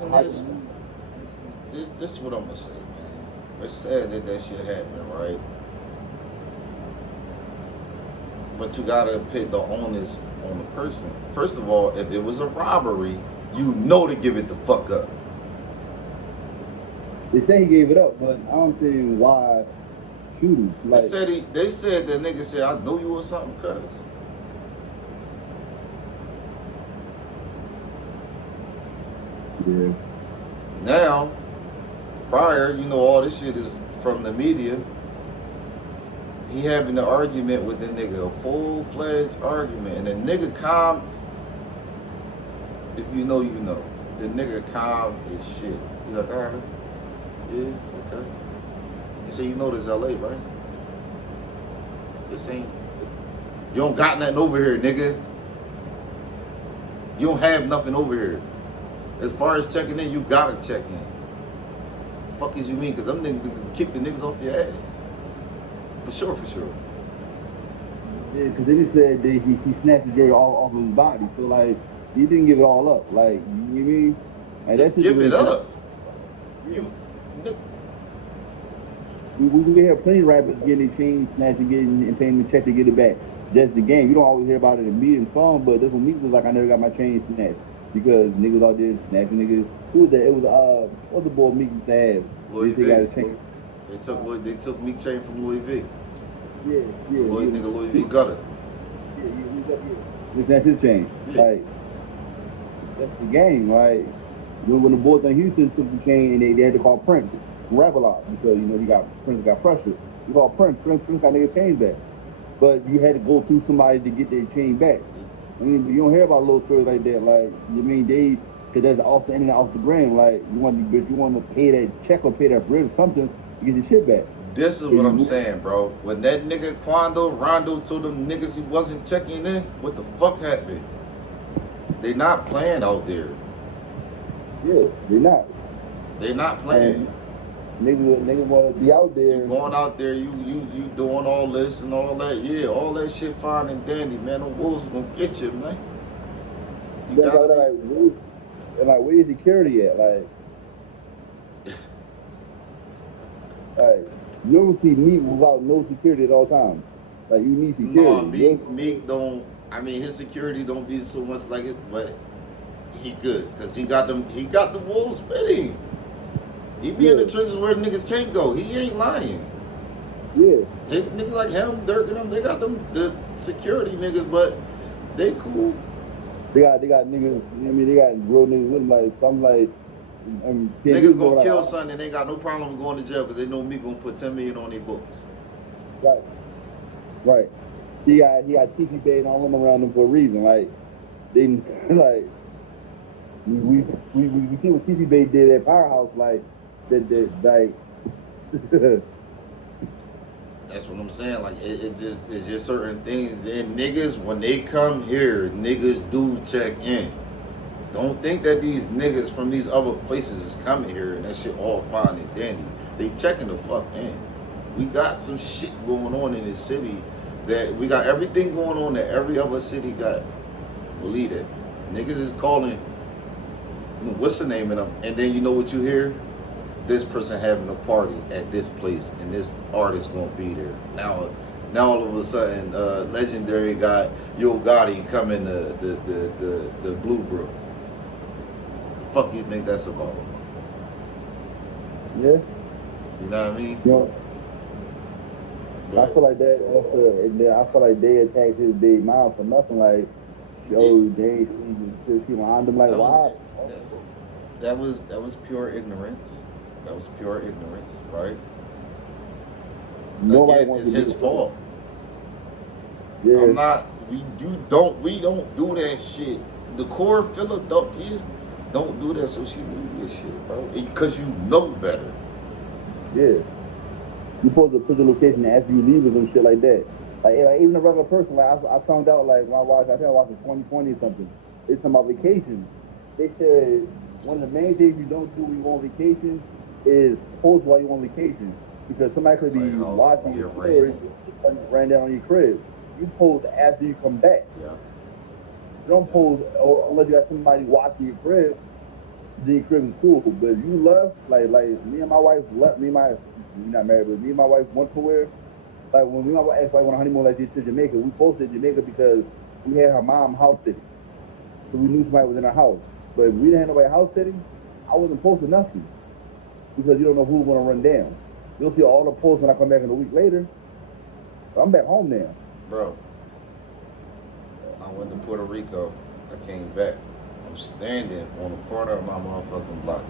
this is what I'm gonna say, man. It's sad that shit happened, right? But you gotta put the onus on the person. First of all, if it was a robbery, you know to give it the fuck up. They say he gave it up, but I don't see why shoot him. Like, They said that nigga said, I know you or something, cuz. yeah. Now, prior, you know, all this shit is from the media. He having an argument with the nigga, a full-fledged argument. And the nigga calm, if you know, you know. The nigga calm as shit. You like, alright. Yeah, okay. You say you know this LA, right? This ain't. You don't got nothing over here, nigga. You don't have nothing over here. As far as checking in, you gotta check in. Fuck is you mean? Because them niggas can kick the niggas off your ass. For sure, for sure. Yeah, because then he said that he snatched the jury off of his body. So, like, he didn't give it all up. Like, you know what I mean? Like, Just give it up. You. We hear plenty of rappers getting their chain snatched and paying the check to get it back. That's the game. You don't always hear about it in media and song, but this one Meek was like, I never got my chain snatched because niggas out there snatching niggas. Who was that? It was what the boy Meek used to have? Louis V. Got a chain. They took Meek chain from Louis V. Yeah. Nigga Louis V got it. Yeah. That's his chain. Yeah. Like, that's the game, right? When the boys in Houston took the chain and they had to call Prince from Rap a Lot because, you know, Prince got pressured. You call Prince got nigga chain back. But you had to go through somebody to get their chain back. I mean, you don't hear about little stories like that. Like, you mean because that's off the internet, off the gram. Like, you want to pay that check or pay that bread or something to get your shit back. This is what I'm saying, bro. When that nigga Rondo told them niggas he wasn't checking in, what the fuck happened? They not playing out there. Yeah, they're not. They not playing. Niggas want to be out there. You going out there, you doing all this and all that. Yeah, all that shit fine and dandy, man. The wolves gonna get you, man. You gotta where's security at? Like, you ever see Meek without no security at all times? Like, you need security. No, Meek don't. I mean, his security don't be so much like it, but he good because he got the wolves with him. He be in the trenches where niggas can't go. He ain't lying. Yeah. Niggas like him, Dirk and them, they got them the security niggas, but they cool. They got niggas. I mean, they got real niggas with them. Like some like. Niggas gonna kill something and they got no problem with going to jail because they know me gonna put $10 million on their books. Right. He got TV Bay and all them around him for a reason. Like they like we see what TV Bay did at Powerhouse. Like that like. That's what I'm saying. Like it's just certain things. Then niggas when they come here, niggas do check in. Don't think that these niggas from these other places is coming here and that shit all fine and dandy. They checking the fuck in. We got some shit going on in this city that we got everything going on that every other city got. Believe it. Niggas is calling, what's the name of them? And then you know what you hear? this person having a party at this place and this artist gonna be there. Now all of a sudden, legendary guy Yo Gotti coming to the Blue Brook. The fuck you think that's about? Yeah. You know what I mean? You know, I feel like that also, and then I feel like they attacked his big mouth for nothing. Like, yo, they keep on them. Like, That why? that was pure ignorance. That was pure ignorance, right? Nobody Again, wants it's to his do fault. Yeah. I'm not. We don't do that shit. The core Philadelphia don't do that social media shit, bro. Because you know better. Yeah. You supposed to put the location after you leave or some shit like that. Like even a regular person, like I found out, like when I think I watched in 2020 or something. It's about vacation. They said one of the main things you don't do when you go on vacation is post while you're on vacation. Because somebody could It's be like watching your get story rain. and ran down on your crib. You post after you come back. Yeah. You don't post or unless you got somebody watching your crib. The crib is cool, but if you left, like me and my wife left. We're not married, but me and my wife went to where, like when me and my wife went on honeymoon like this to Jamaica, we posted Jamaica because we had her mom house sitting, so we knew somebody was in our house. But if we didn't have nobody house sitting, I wasn't posting nothing because you don't know who's gonna run down. You'll see all the posts when I come back in a week later. But I'm back home now. Bro, I went to Puerto Rico. I came back. I'm standing on the corner of my motherfucking block.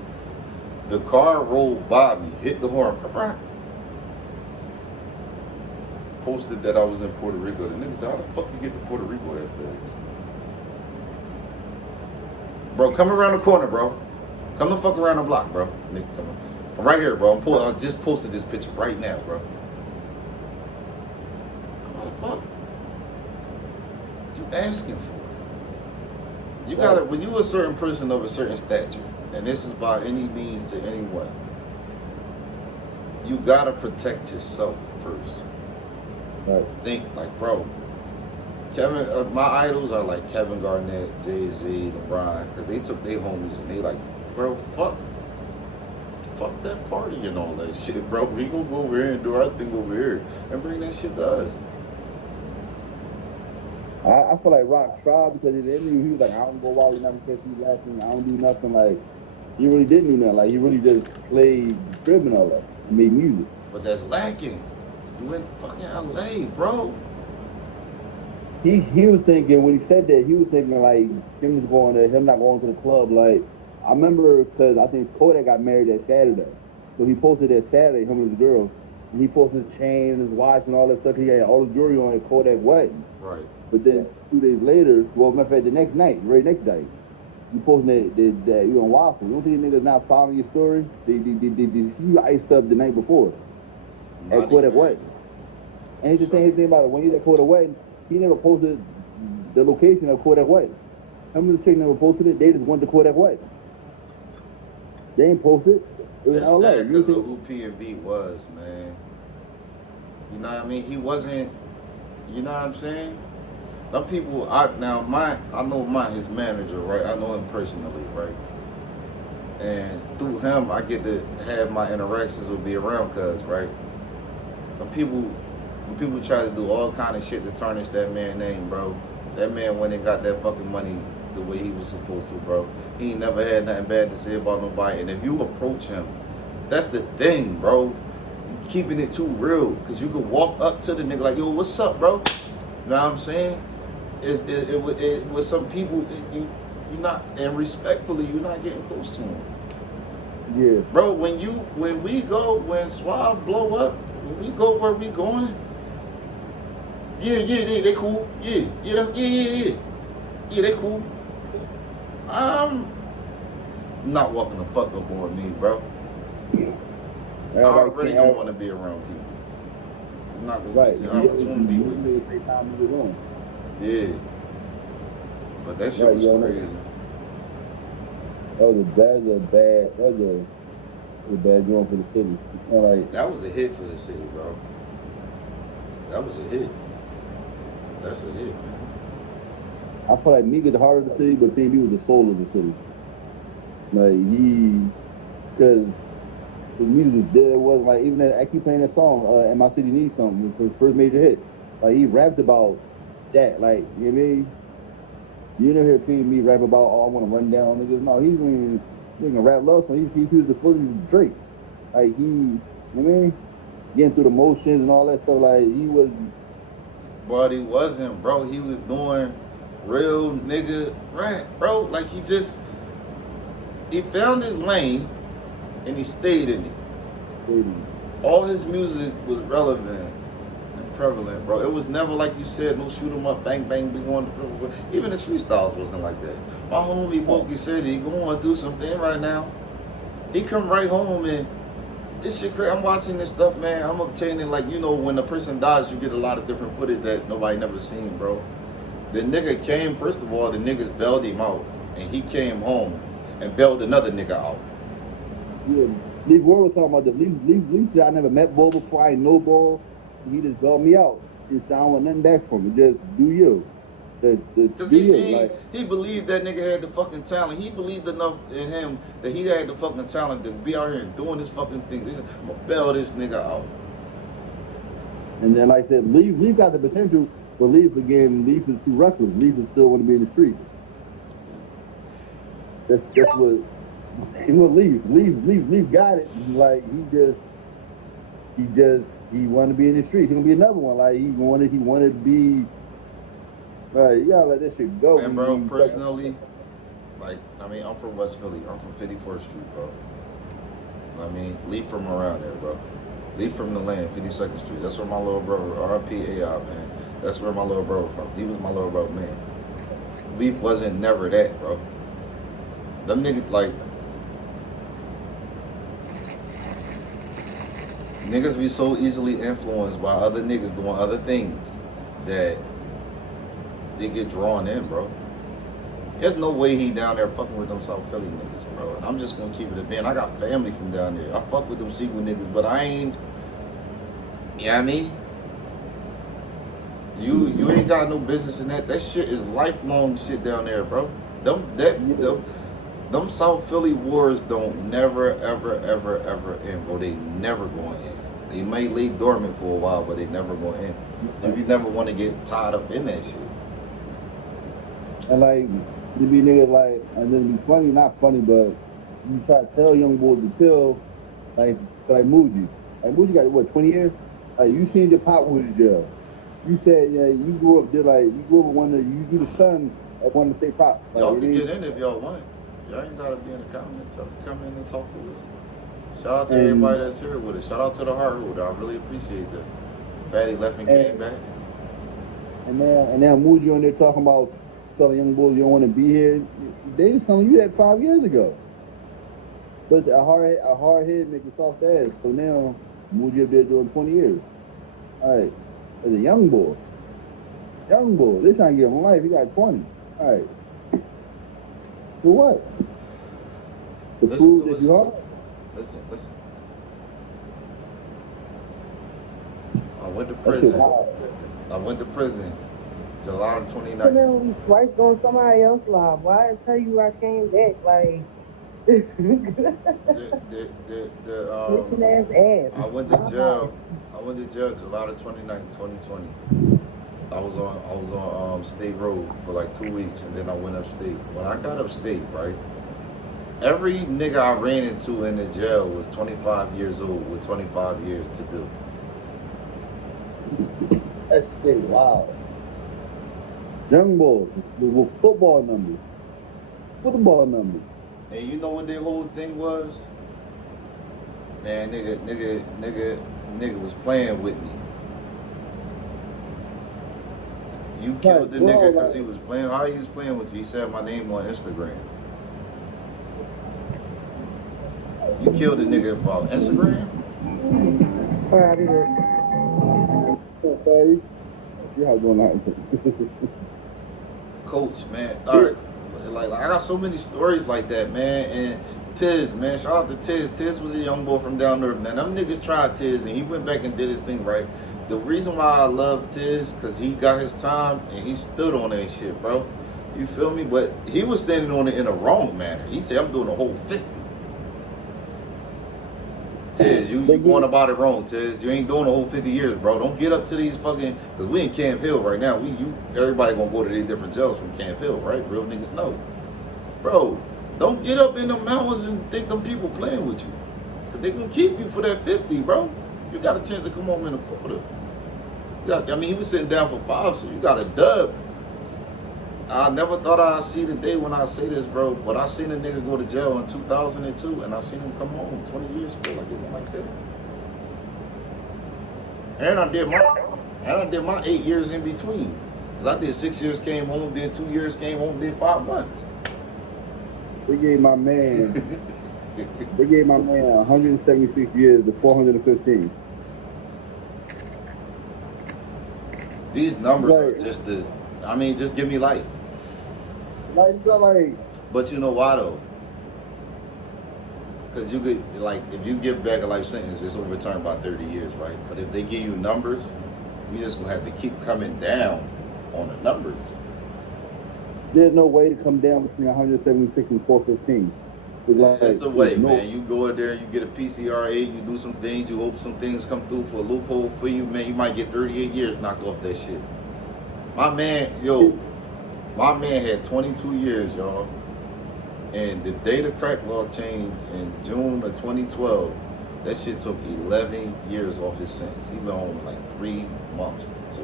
The car rolled by me, hit the horn. Posted that I was in Puerto Rico. The niggas said, how the fuck you get to Puerto Rico that fast? Bro, come around the corner, bro. Come the fuck around the block, bro. Nigga, come on. I'm right here, bro. I just posted this picture right now, bro. What the fuck? You asking for? You gotta, when you a certain person of a certain stature, and this is by any means to anyone, you gotta protect yourself first. Right. Think like, bro, Kevin, my idols are like Kevin Garnett, Jay-Z, LeBron, because they took their homies and they like, bro, fuck that party and all that shit, bro. We gonna go over here and do our thing over here and bring that shit to us. I feel like Rock tried because in the interview he was like, I don't go wild, you never catch me laughing, I don't do nothing. Like he really didn't do nothing. Like he really just played crib and all that and made music. But that's lacking. You in fucking LA, bro. He was thinking when he said that he was thinking like him just going to him not going to the club. Like I remember because I think Kodak got married that Saturday, so he posted that Saturday him and his girl, and he posted his chain and his watch and all that stuff. He had all the jewelry on at Kodak wedding. Right. But then 2 days later, well, matter of fact, the next night, very next night, you posting that you on Waffle. You don't think niggas not following your story? They see you iced up the night before at Kodak wedding. And he's just saying his thing about it. When he's at Kodak wedding, he never posted the location of Kodak wedding. How many chicks never posted it? They just went to Kodak wedding. They ain't posted. It was That's LA. sad because of who P&B was, man. You know what I mean? He wasn't, you know what I'm saying? Some people, I know his manager, right? I know him personally, right? And through him, I get to have my interactions or be around cuz, right? When people try to do all kind of shit to tarnish that man's name, bro, that man went and got that fucking money the way he was supposed to, bro. He ain't never had nothing bad to say about nobody. And if you approach him, that's the thing, bro. Keeping it too real, because you could walk up to the nigga like, yo, what's up, bro? You know what I'm saying? It with some people, you're not, and respectfully, you're not getting close to them. Yeah. Bro, when when Suave blow up, when we go where we going, they cool. Yeah, they cool. I'm not walking the fuck up on me, bro. I already don't want to be around people. I'm not going to get the opportunity with me. Yeah. But that shit was crazy. That was a bad joint for the city. Like, that was a hit for the city, bro. That was a hit. That's a hit, man. I feel like Meek is the heart of the city, but P&B was the soul of the city. Like because his music there was like even that I keep playing that song, and My City Needs Something, his first major hit. Like he rapped about that, like you know what I mean? You never hear me rap about oh I want to run down niggas. No, he's doing a rap love song. He was the fully Drake. Like he, you know what I mean? Getting through the motions and all that stuff. Like he was. But he wasn't, bro. He was doing real nigga rap, bro. Like he found his lane and he stayed in it. All his music was relevant and prevalent, bro. It was never like you said, no shoot 'em up, bang bang, be going. Even his freestyles wasn't like that. My homie Boki said he going to do something right now. He come right home and this shit crazy. I'm watching this stuff, man. I'm obtaining like when a person dies, you get a lot of different footage that nobody never seen, bro. The nigga came, first of all, the niggas bailed him out, and he came home and bailed another nigga out. Yeah, Leaf Ward was talking about the Leaf said I never met Bo before, I ain't know Bo. He just bailed me out. He said I don't want nothing back from it. Just do you. Cause he believed that nigga had the fucking talent. He believed enough in him that he had the fucking talent to be out here and doing this fucking thing. He said, I'm gonna bail this nigga out. And then like I said, Leaf got the potential, but Leaf is too reckless. Leaf is still want to be in the street. That's what Leaf got it. Like he wanted to be in the street. He gonna be another one. Like he wanted to be. You gotta let this shit go. And bro, personally, I'm from West Philly. I'm from 54th Street, bro. I mean, Leaf from around there, bro. Leaf from the land, 52nd Street. That's where my little brother, RP AI, man. That's where my little brother from. He was my little brother, man. Leaf wasn't never that, bro. Them niggas, niggas be so easily influenced by other niggas doing other things that they get drawn in, bro. There's no way he down there fucking with them South Philly niggas, bro. And I'm just gonna keep it a band. I got family from down there. I fuck with them sequel niggas, but I ain't. You know what I mean? You ain't got no business in that. That shit is lifelong shit down there, bro. Them South Philly wars don't never ever end, bro. They never going in. They may lay dormant for a while, but they never going in. So you never want to get tied up in that shit. And to be niggas and then be funny, not funny, but you try to tell young boys to chill, like Muji. Like Muji got what, 20 years? Like you seen your pop with the jail. You said you grew up there, you grew up with you the son of one of the state props. Y'all can get in if y'all want. Y'all ain't gotta be in the comments. Y'all can come in and talk to us. Shout out to everybody that's here with us. Shout out to the Heartwood. I really appreciate that. Fatty left and came back. And now Muji on there talking about telling young boys you don't want to be here. They was telling you that 5 years ago. But a hard head make a soft ass. So now Muji up there doing 20 years. All right, as a young boy, they trying to give him life. He got 20. All right, for what? To prove that you hard. Listen. I went to prison. July 29th. And then we swiped on somebody else's live. Why I tell you I came back like bitching ass. I went to jail. July 29th, 2020. I was on State Road for like 2 weeks, and then I went upstate. When I got upstate, right, every nigga I ran into in the jail was 25 years old with 25 years to do. That's shit, wow. Young boys with football numbers. And you know what their whole thing was? Man, nigga was playing with me. You killed the nigga because he was playing. How he was playing with you? He said my name on Instagram. You killed the nigga for Instagram? Alright, Okay. You have going on. Coach, man. All right. Like I got so many stories like that, man. And Tiz, man, shout out to Tiz. Tiz was a young boy from down there, man. Them niggas tried Tiz, and he went back and did his thing, right? The reason why I love Tiz, because he got his time, and he stood on that shit, bro. You feel me? But he was standing on it in a wrong manner. He said, I'm doing a whole 50. Tiz, you going about it wrong, Tiz. You ain't doing the whole 50 years, bro. Don't get up to these fucking, because we in Camp Hill right now. Everybody gonna go to these different jails from Camp Hill, right? Real niggas know. Bro, don't get up in the mountains and think them people playing with you. Because they gonna keep you for that 50, bro. You got a chance to come home in a quarter. He was sitting down for 5, so you got a dub. I never thought I'd see the day when I say this, bro, but I seen a nigga go to jail in 2002, and I seen him come home 20 years feel like it went like that. And I did my 8 years in between. Cause I did 6 years, came home, did 2 years, came home, did 5 months. They gave my man 176 years to 415. These numbers are just just give me life. But you know why though? Because you could, if you give back a life sentence, it's overturned by 30 years, right? But if they give you numbers, you just gonna have to keep coming down on the numbers. There's no way to come down between 176 and 415. It's a way, man. You go in there, you get a PCR 8, you do some things, you hope some things come through for a loophole for you, man. You might get 38 years knocked off that shit. My man had 22 years, y'all. And the day the crack law changed in June of 2012, that shit took 11 years off his sentence. He went home in like 3 months. So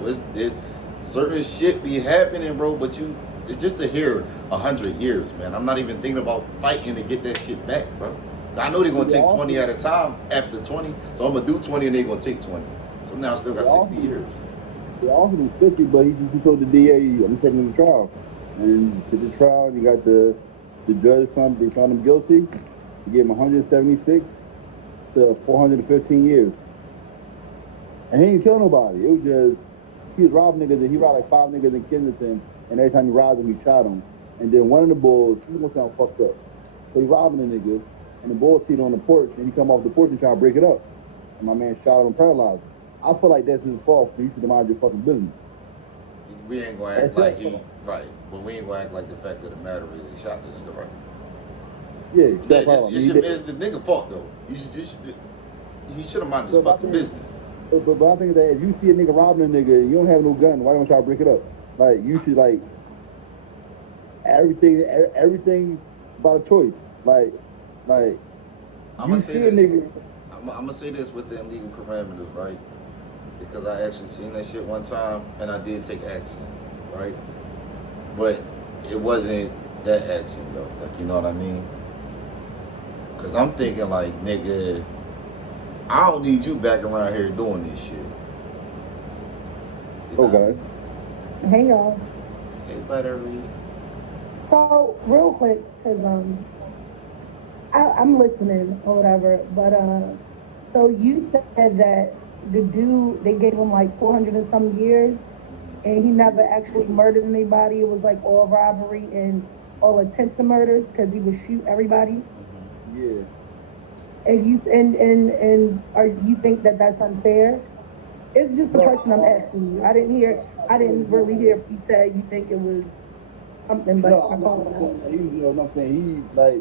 certain shit be happening, bro, but it's just to hear 100 years, man. I'm not even thinking about fighting to get that shit back, bro. I know they're going to take 20 at a time after 20, so I'm going to do 20 and they're going to take 20. So now I still got 60 years. They offered him 50, but he told the DA, I'm taking him to trial. And to the trial, you got the judge found him guilty. He gave him 176 to 415 years. And he didn't kill nobody. It was just, he was robbing niggas, and he robbed like 5 niggas in Kensington, and every time he robbed them, he shot them. And then one of the bulls, he was sound fucked up. So he robbing the nigga, and the bull seated on the porch, and he come off the porch and try to break it up. And my man shot him and paralyzed him. I feel like that's his fault, so you should mind your fucking business. We ain't gonna act like right, but we ain't gonna act like the fact of the matter is he shot the nigga, right? Yeah, it's the nigga fault though. He should have minded his fucking business. But I think that if you see a nigga robbing a nigga, you don't have no gun, why don't you try to break it up? Like, you should, like, everything about a choice. Like, I'm gonna say this. I'm gonna say this within legal parameters, right? Because I actually seen that shit one time, and I did take action, right? But it wasn't that action, though. Like, you know what I mean? Because I'm thinking, like, nigga, I don't need you back around here doing this shit. You know? Okay. Hey, y'all. Hey, Buttery. So, real quick, because I'm listening or whatever, but so you said that the dude, they gave him like 400 and some years, and he never actually murdered anybody. It was like all robbery and all attempts to murders because he would shoot everybody. Yeah. And you think that that's unfair? It's just a question I'm asking you. I didn't really hear if you said you think it was something, but I'm saying, he, like,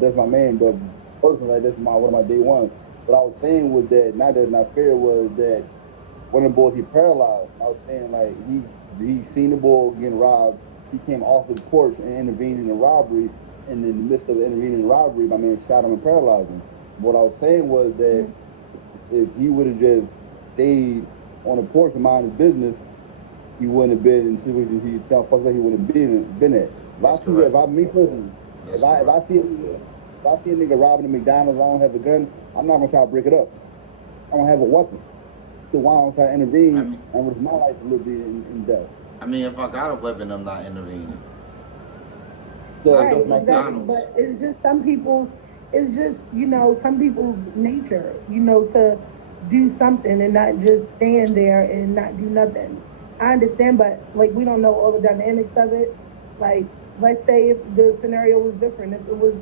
that's my man, but personally, like, that's one of my day ones. What I was saying was that, not that it's not fair, was that one of the boys, he paralyzed. I was saying, like, he seen the boy getting robbed. He came off his porch and intervened in the robbery. And in the midst of intervening in the robbery, my man shot him and paralyzed him. What I was saying was that if he would have just stayed on the porch and mind his business, he wouldn't have been in the situation he sound fucked like he would have been at. If I see a nigga robbing a McDonald's, I don't have a gun, I'm not gonna try to break it up. I don't have a weapon. So why don't I try to intervene and risk my life a little bit in death? I mean, if I got a weapon, I'm not intervening. So right, exactly. But it's just some people's nature, to do something and not just stand there and not do nothing. I understand, but like we don't know all the dynamics of it. Like, let's say if the scenario was different, if it was,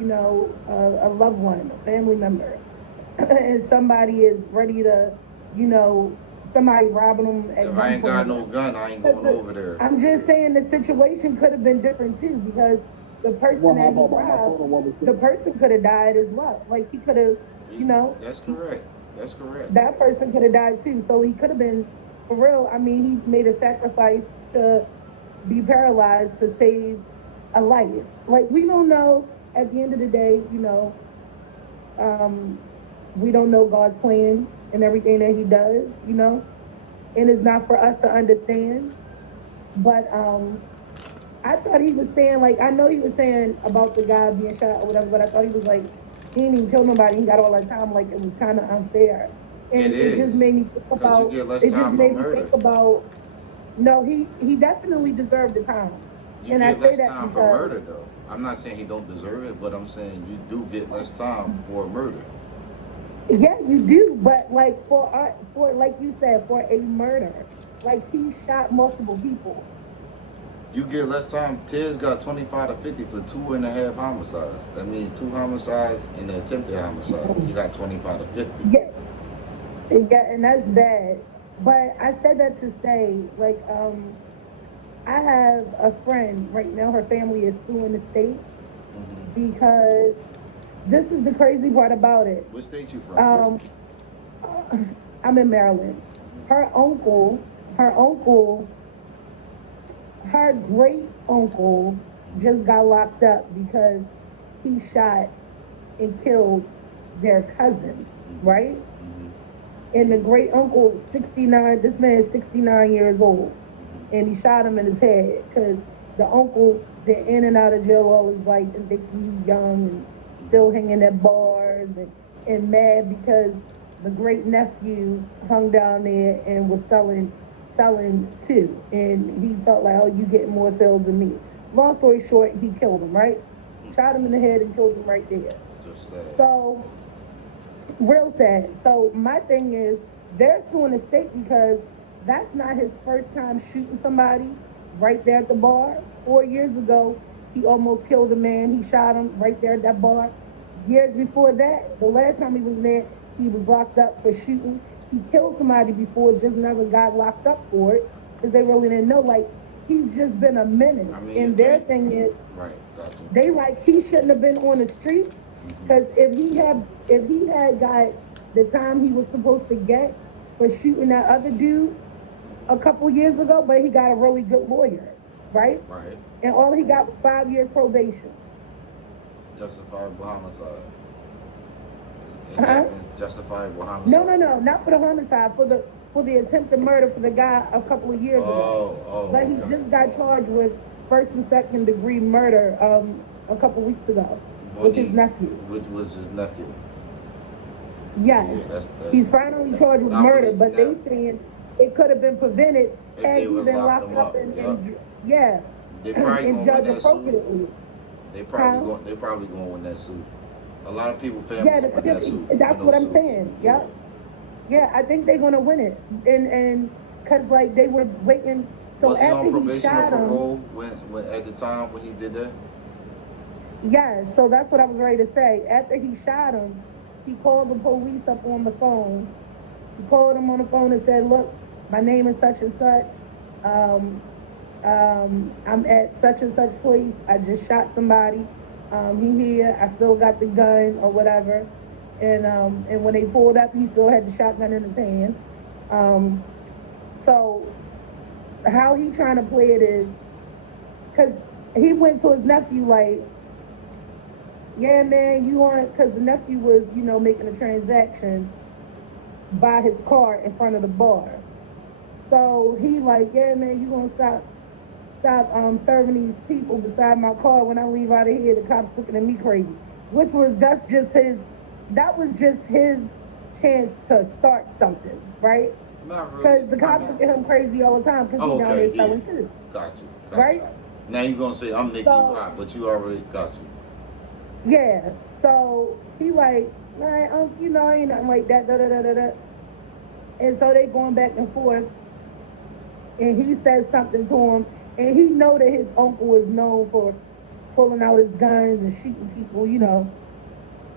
a loved one, a family member, and somebody is ready to, somebody robbing them at If gunpoint. I ain't got no gun, I ain't going over there. I'm just saying the situation could have been different too, because the person One that he hardball by my robbed, phone on the 1%. person could have died as well. Like he could have, you know, That's correct. That's correct. that person could have died too. So he could have been, for real. I mean, he made a sacrifice to be paralyzed to save a life. Like we don't know. At the end of the day, um, we don't know God's plan and everything that He does. And it's not for us to understand. But I thought he was saying, like, I know he was saying about the guy being shot or whatever, but I thought he was like, he didn't even kill nobody. He got all that time. Like, it was kind of unfair. It And it just is made me think because you about, get less it just time for made me murder. think about, no, he definitely deserved the time. You And I get say less that time for because, murder, though. I'm not saying he don't deserve it, but I'm saying you do get less time for murder. yeah, you do. But, like, for like you said, for a murder, like, he shot multiple people. You get less time. Tiz got 25 to 50 for 2.5 homicides. That means 2 homicides and an attempted homicide. You got 25 to 50. Yeah, yeah, and that's bad. But I said that to say, like, I have a friend right now, her family is suing the state Mm-hmm. because this is the crazy part about it. What state you from? Um, I'm in Maryland. Her uncle, her uncle, her great uncle just got locked up because he shot and killed their cousin, right? Mm-hmm. And the great uncle, 69, this man is 69 years old. And he shot him in his head because the uncle been in and out of jail all his life and thinking he's young and still hanging at bars and mad because the great nephew hung down there and was selling too. And he felt like, oh, you getting more sales than me. Long story short, he killed him, right? Shot him in the head and killed him right there. Just sad. So real sad. So my thing is, they're suing the state because that's not his first time shooting somebody right there at the bar. 4 years ago, he almost killed a man. He shot him right there at that bar. Years before that, the last time he was there, he was locked up for shooting. He killed somebody before, just never got locked up for it because they really didn't know. Like, he's just been a menace. I mean, you And their can't. thing is, Right, got you. they like he shouldn't have been on the street because if he had got the time he was supposed to get for shooting that other dude a couple years ago, but he got a really good lawyer, right? Right. And all he got was 5 years probation. Justifiable homicide. It Huh? happens. Justifiable homicide. No, not for the homicide, for the attempted murder for the guy a couple of years ago. Oh, But he okay. just got charged with first and second degree murder a couple weeks ago with his nephew. Which was his nephew. Yes. Yeah, that's He's finally charged with I murder, believe but now. they saying it could have been prevented If had they he would been lock locked him up up, and yup. yeah, They probably and gonna win judged that suit. appropriately. They Huh? probably gonna win that suit. A lot of people families Yeah, win that suit. that's win what those I'm suits. saying. Yep. Yeah, I think they're gonna win it, and cause like they were waiting. So Was he after on he probation or shot him, parole when at the time when he did that? yes. So that's what I was ready to say. After he shot him, he called the police up on the phone. He called him on the phone and said, "Look, my name is such and such. Um, I'm at such and such place. I just shot somebody. He here. I still got the gun or whatever." And when they pulled up, he still had the shotgun in his hand. Um, so how he trying to play it is, cause he went to his nephew like, yeah, man, you want, cause the nephew was, making a transaction by his car in front of the bar. So he like, yeah, man, you gonna stop serving these people beside my car when I leave out of here. The cops looking at me crazy, which was that was just his chance to start something, right? Not really. Because the cops look at him crazy all the time because Oh, he down okay, there yeah. selling too, Got you. right? Now you're gonna say I'm making you So hot, but you already got you. yeah, so he like, all right, ain't nothing like that, da da da da da. And so they going back and forth, and he says something to him, and he know that his uncle is known for pulling out his guns and shooting people.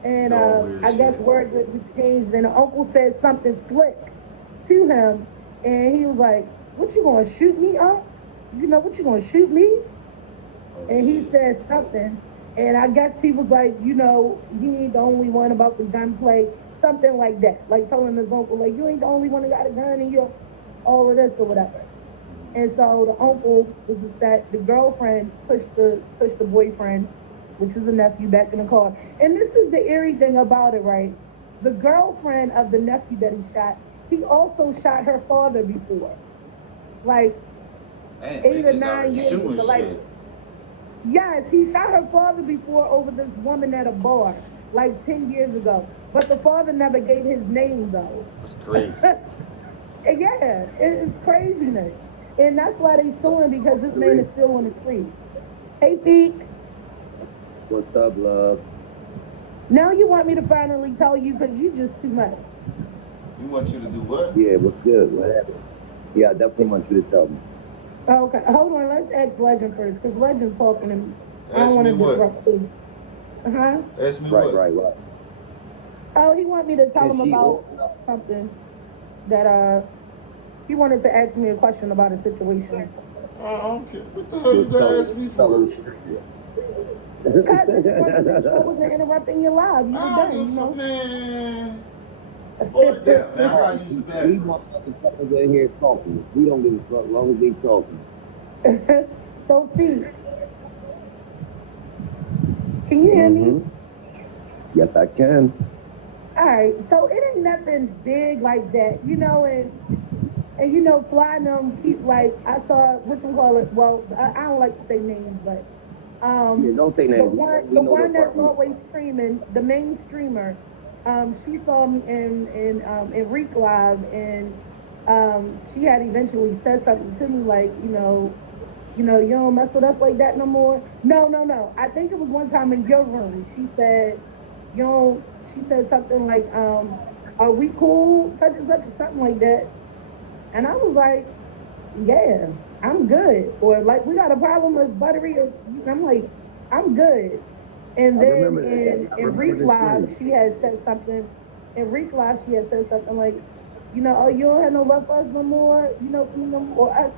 And Doing weird I guess shit. words were exchanged, and the uncle said something slick to him, and he was like, "What you gonna shoot me up? What you gonna shoot me?" and he said something, and I guess he was like, you know, he ain't the only one about the gunplay, something like that, like telling his uncle, like, you ain't the only one that got a gun, and you all of this or whatever. And so the uncle was upset. The girlfriend pushed the boyfriend, which is a nephew, back in the car. And this is the eerie thing about it, right? The girlfriend of the nephew that he shot, he also shot her father before, like Damn, they 8 or just out 9 here years shooting ago. Like, shit. yes, he shot her father before over this woman at a bar, like 10 years ago. But the father never gave his name though. It's crazy. Yeah, it's craziness. And that's why they suing, because this man is still on the street. Hey, Feek, What's up, love? now you want me to finally tell you because you just too much. We want you to do what? Yeah, what's good? What happened? Yeah, I definitely want you to tell me. Okay, hold on. Let's ask Legend first, because Legend's talking to me. I don't Ask want me to what? disrupt his. Uh-huh. Ask me Right, what? right, right. Oh, he want me to tell Can him she about open up? something that he wanted to ask me a question about a situation. I don't care. What the hell you The gotta ask me for? fellow street. Cause I just wanted to make sure I wasn't interrupting your live. You I were don't done, give a you fuck, know. man. Hold it down, man. I Right. gotta use the We bathroom. want motherfuckers in here talking. We don't give a fuck as long as they talking. Sophie, can you hear me? Mm-hmm. Yes, I can. All right. So it ain't nothing big like that, you know, and you know, fly them keep, like, I saw which one call it. Well, I don't like to say names, but Yeah, don't say the names. one We the know the one that's apartment. always streaming, the main streamer, she saw me in Reek Live, and she had eventually said something to me like, you don't mess with us like that no more. No, no, no. I think it was one time in your room. She said, you don't, she said something like, are we cool? Such and such or something like that. And I was like, yeah, I'm good. Or like, we got a problem with buttery. Or I'm like, I'm good. And I then remember that. I in remember Reek the Live, stream. she had said something. In Reek Live, she had said something like, oh, you don't have no love for us no more, for me no more, or us